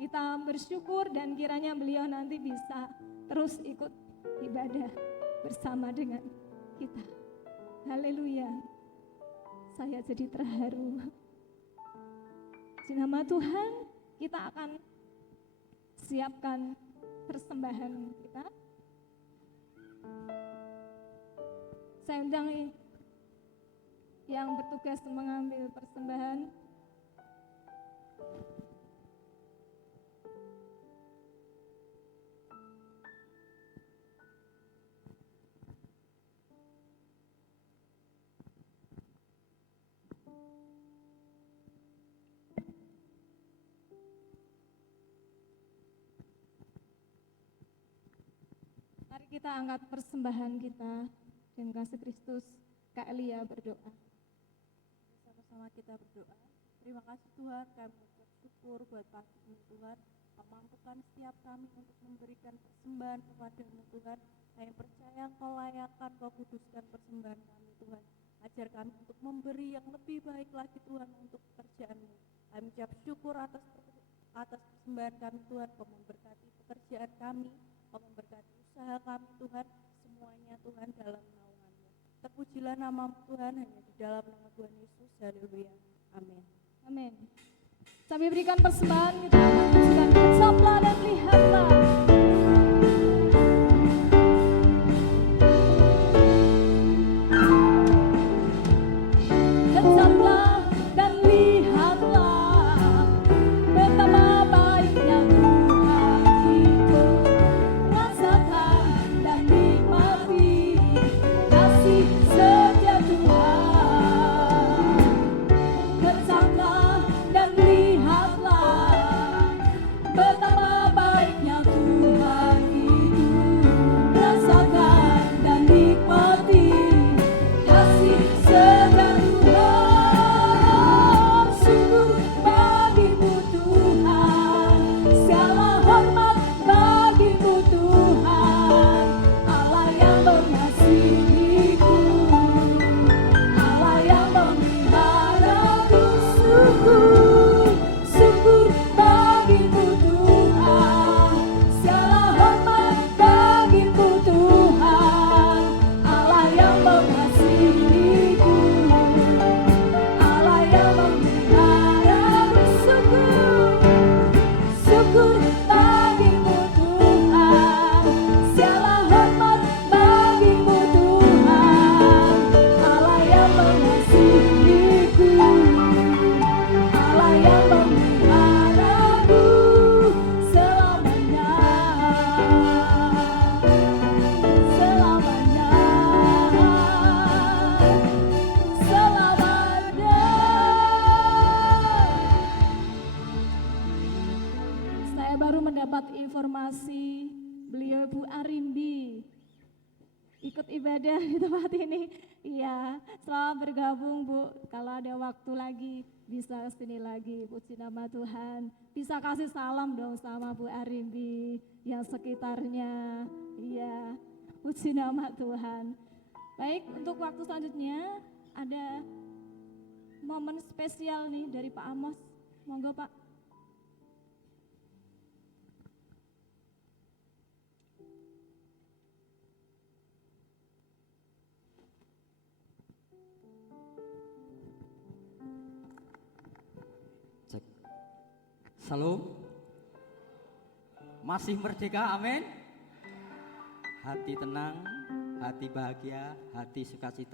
Kita bersyukur dan kiranya beliau nanti bisa terus ikut ibadah bersama dengan kita. Haleluya. Saya jadi terharu. Di nama Tuhan kita akan siapkan persembahan kita. Saya undang yang bertugas mengambil persembahan. Mari kita angkat persembahan kita dengan kasih Kristus. Kak Elia berdoa. Sama-sama kita berdoa. Terima kasih Tuhan, kami bersyukur buat pagi ini Tuhan. Mampukan setiap kami untuk memberikan persembahan kepada-Mu Tuhan. Kami percaya Engkau layakan, Kau kuduskan persembahan kami Tuhan. Ajar kami untuk memberi yang lebih baik lagi Tuhan untuk pekerjaan-Mu. Kami ucap syukur atas persembahan kami Tuhan. Kau memberkati pekerjaan kami, Kau memberkati usaha kami Tuhan. Semuanya Tuhan dalam naungan-Mu. Terpujilah nama-Mu Tuhan, hanya di dalam nama Tuhan Yesus. Haleluya. Amin. Amin. Sambil berikan persembahan, kita akan menunjukkan kecaplah dan lihatlah. Kecaplah dan lihatlah betapa baiknya Tuhan itu. Rasakan dan nikmati kasih setia Tuhan. Kecaplah dan kasih beliau Bu Arimbi ikut ibadah di tempat ini. Iya, selamat bergabung Bu. Kalau ada waktu lagi bisa kesini lagi. Puji nama Tuhan. Bisa kasih salam dong sama Bu Arimbi yang sekitarnya. Iya, puji nama Tuhan. Baik, untuk waktu selanjutnya ada momen spesial nih dari Pak Amos. Monggo Pak. Cek. Salam. Masih merdeka, amin. Hati tenang, hati bahagia, hati sukacita.